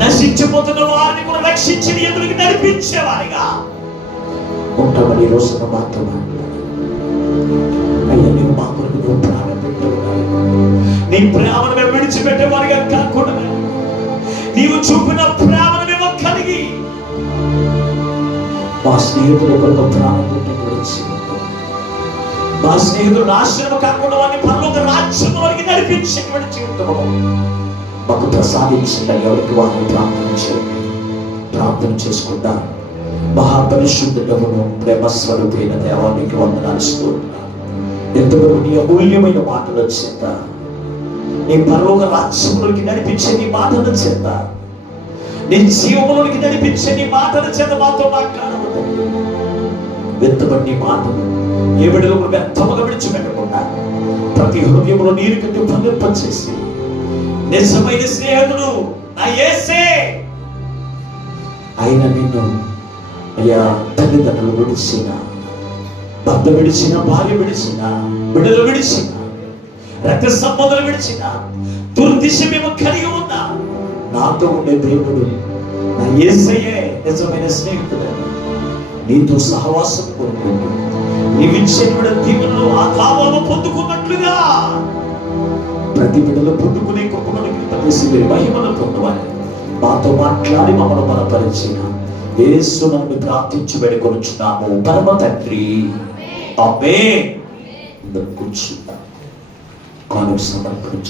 నశించిపోతున్న వారిని కూడా రక్షించి ఎదురుకి నడిపించేవారిగా ఉంటామని ఈ రోజున మాతో మాట్లాడు. అయ్యా, నీవు మా కొరకు నువ్వు ప్రాణం పెట్టేవారు, నీ ప్రేమను మేము విడిచిపెట్టేవారిగా కాకుండా నీవు చూపిన ప్రేమను మేము కలిగి మా స్నేహితుల కొరకు ప్రాణం పెట్టి విడిచి, మా స్నేహితులు నాశనం కాకుండా వారిని పరలోక రాజ్యం వారికి నడిపించేటువంటి జీవితం మాకు ప్రసాదించిందని ఎవరికి వారిని ప్రార్థన చేసుకుంటా. మహాపరిశుద్ధుడవును ప్రేమ స్వరూపైన దేవానికి వందనాలు ఇస్తున్నాను. ఎంతవరకు నీ అమూల్యమైన మాటల చేత, నీ పరలోక రాజ్యంలోకి నడిపించే నీ మాటల చేత, నీ జీవంలోకి నడిపించే నీ మాటల చేత మాతో మాట్లాడవద్దు. వెత్తబడి మాటలు ఏ విడలో వ్యర్థముగా విడిచిపెట్టకుండా ప్రతి హృదయంలో నీరు కట్టి ఫలింపచేసి నిజమైన స్నేహితుడు నా యేసే, ఆయన నిన్ను అయ్యా తల్లిదండ్రులు విడిచిన, భర్త విడిచిన, భార్య విడిచిన, బిడ్డలు విడిచిన, రక్త సంబంధాలు విడిచిన, దుర్దిశ మేము కలిగి ఉన్నా నాతో ఉండే దేవుడు నా యేసయ్యే నిజమైన స్నేహితుడు. నీతో సహవాసం కోరుకుంటూ నీవిచ్చే దీవెనలు ఆ కావాలను పొందుకున్నట్లుగా ప్రతి బిడ్డలు పొందుకునే కృపను కలిసి మీరు మహిమను పొందవాలి. మాతో మాట్లాడి మమ్మల్ని బలపరిచిన యేసు నన్ను ప్రార్థించి వేడుకొనుచున్నాము పరమ తండ్రి, ఆమేన్. కూర్చుంటాం, కానుక సమర్పించు.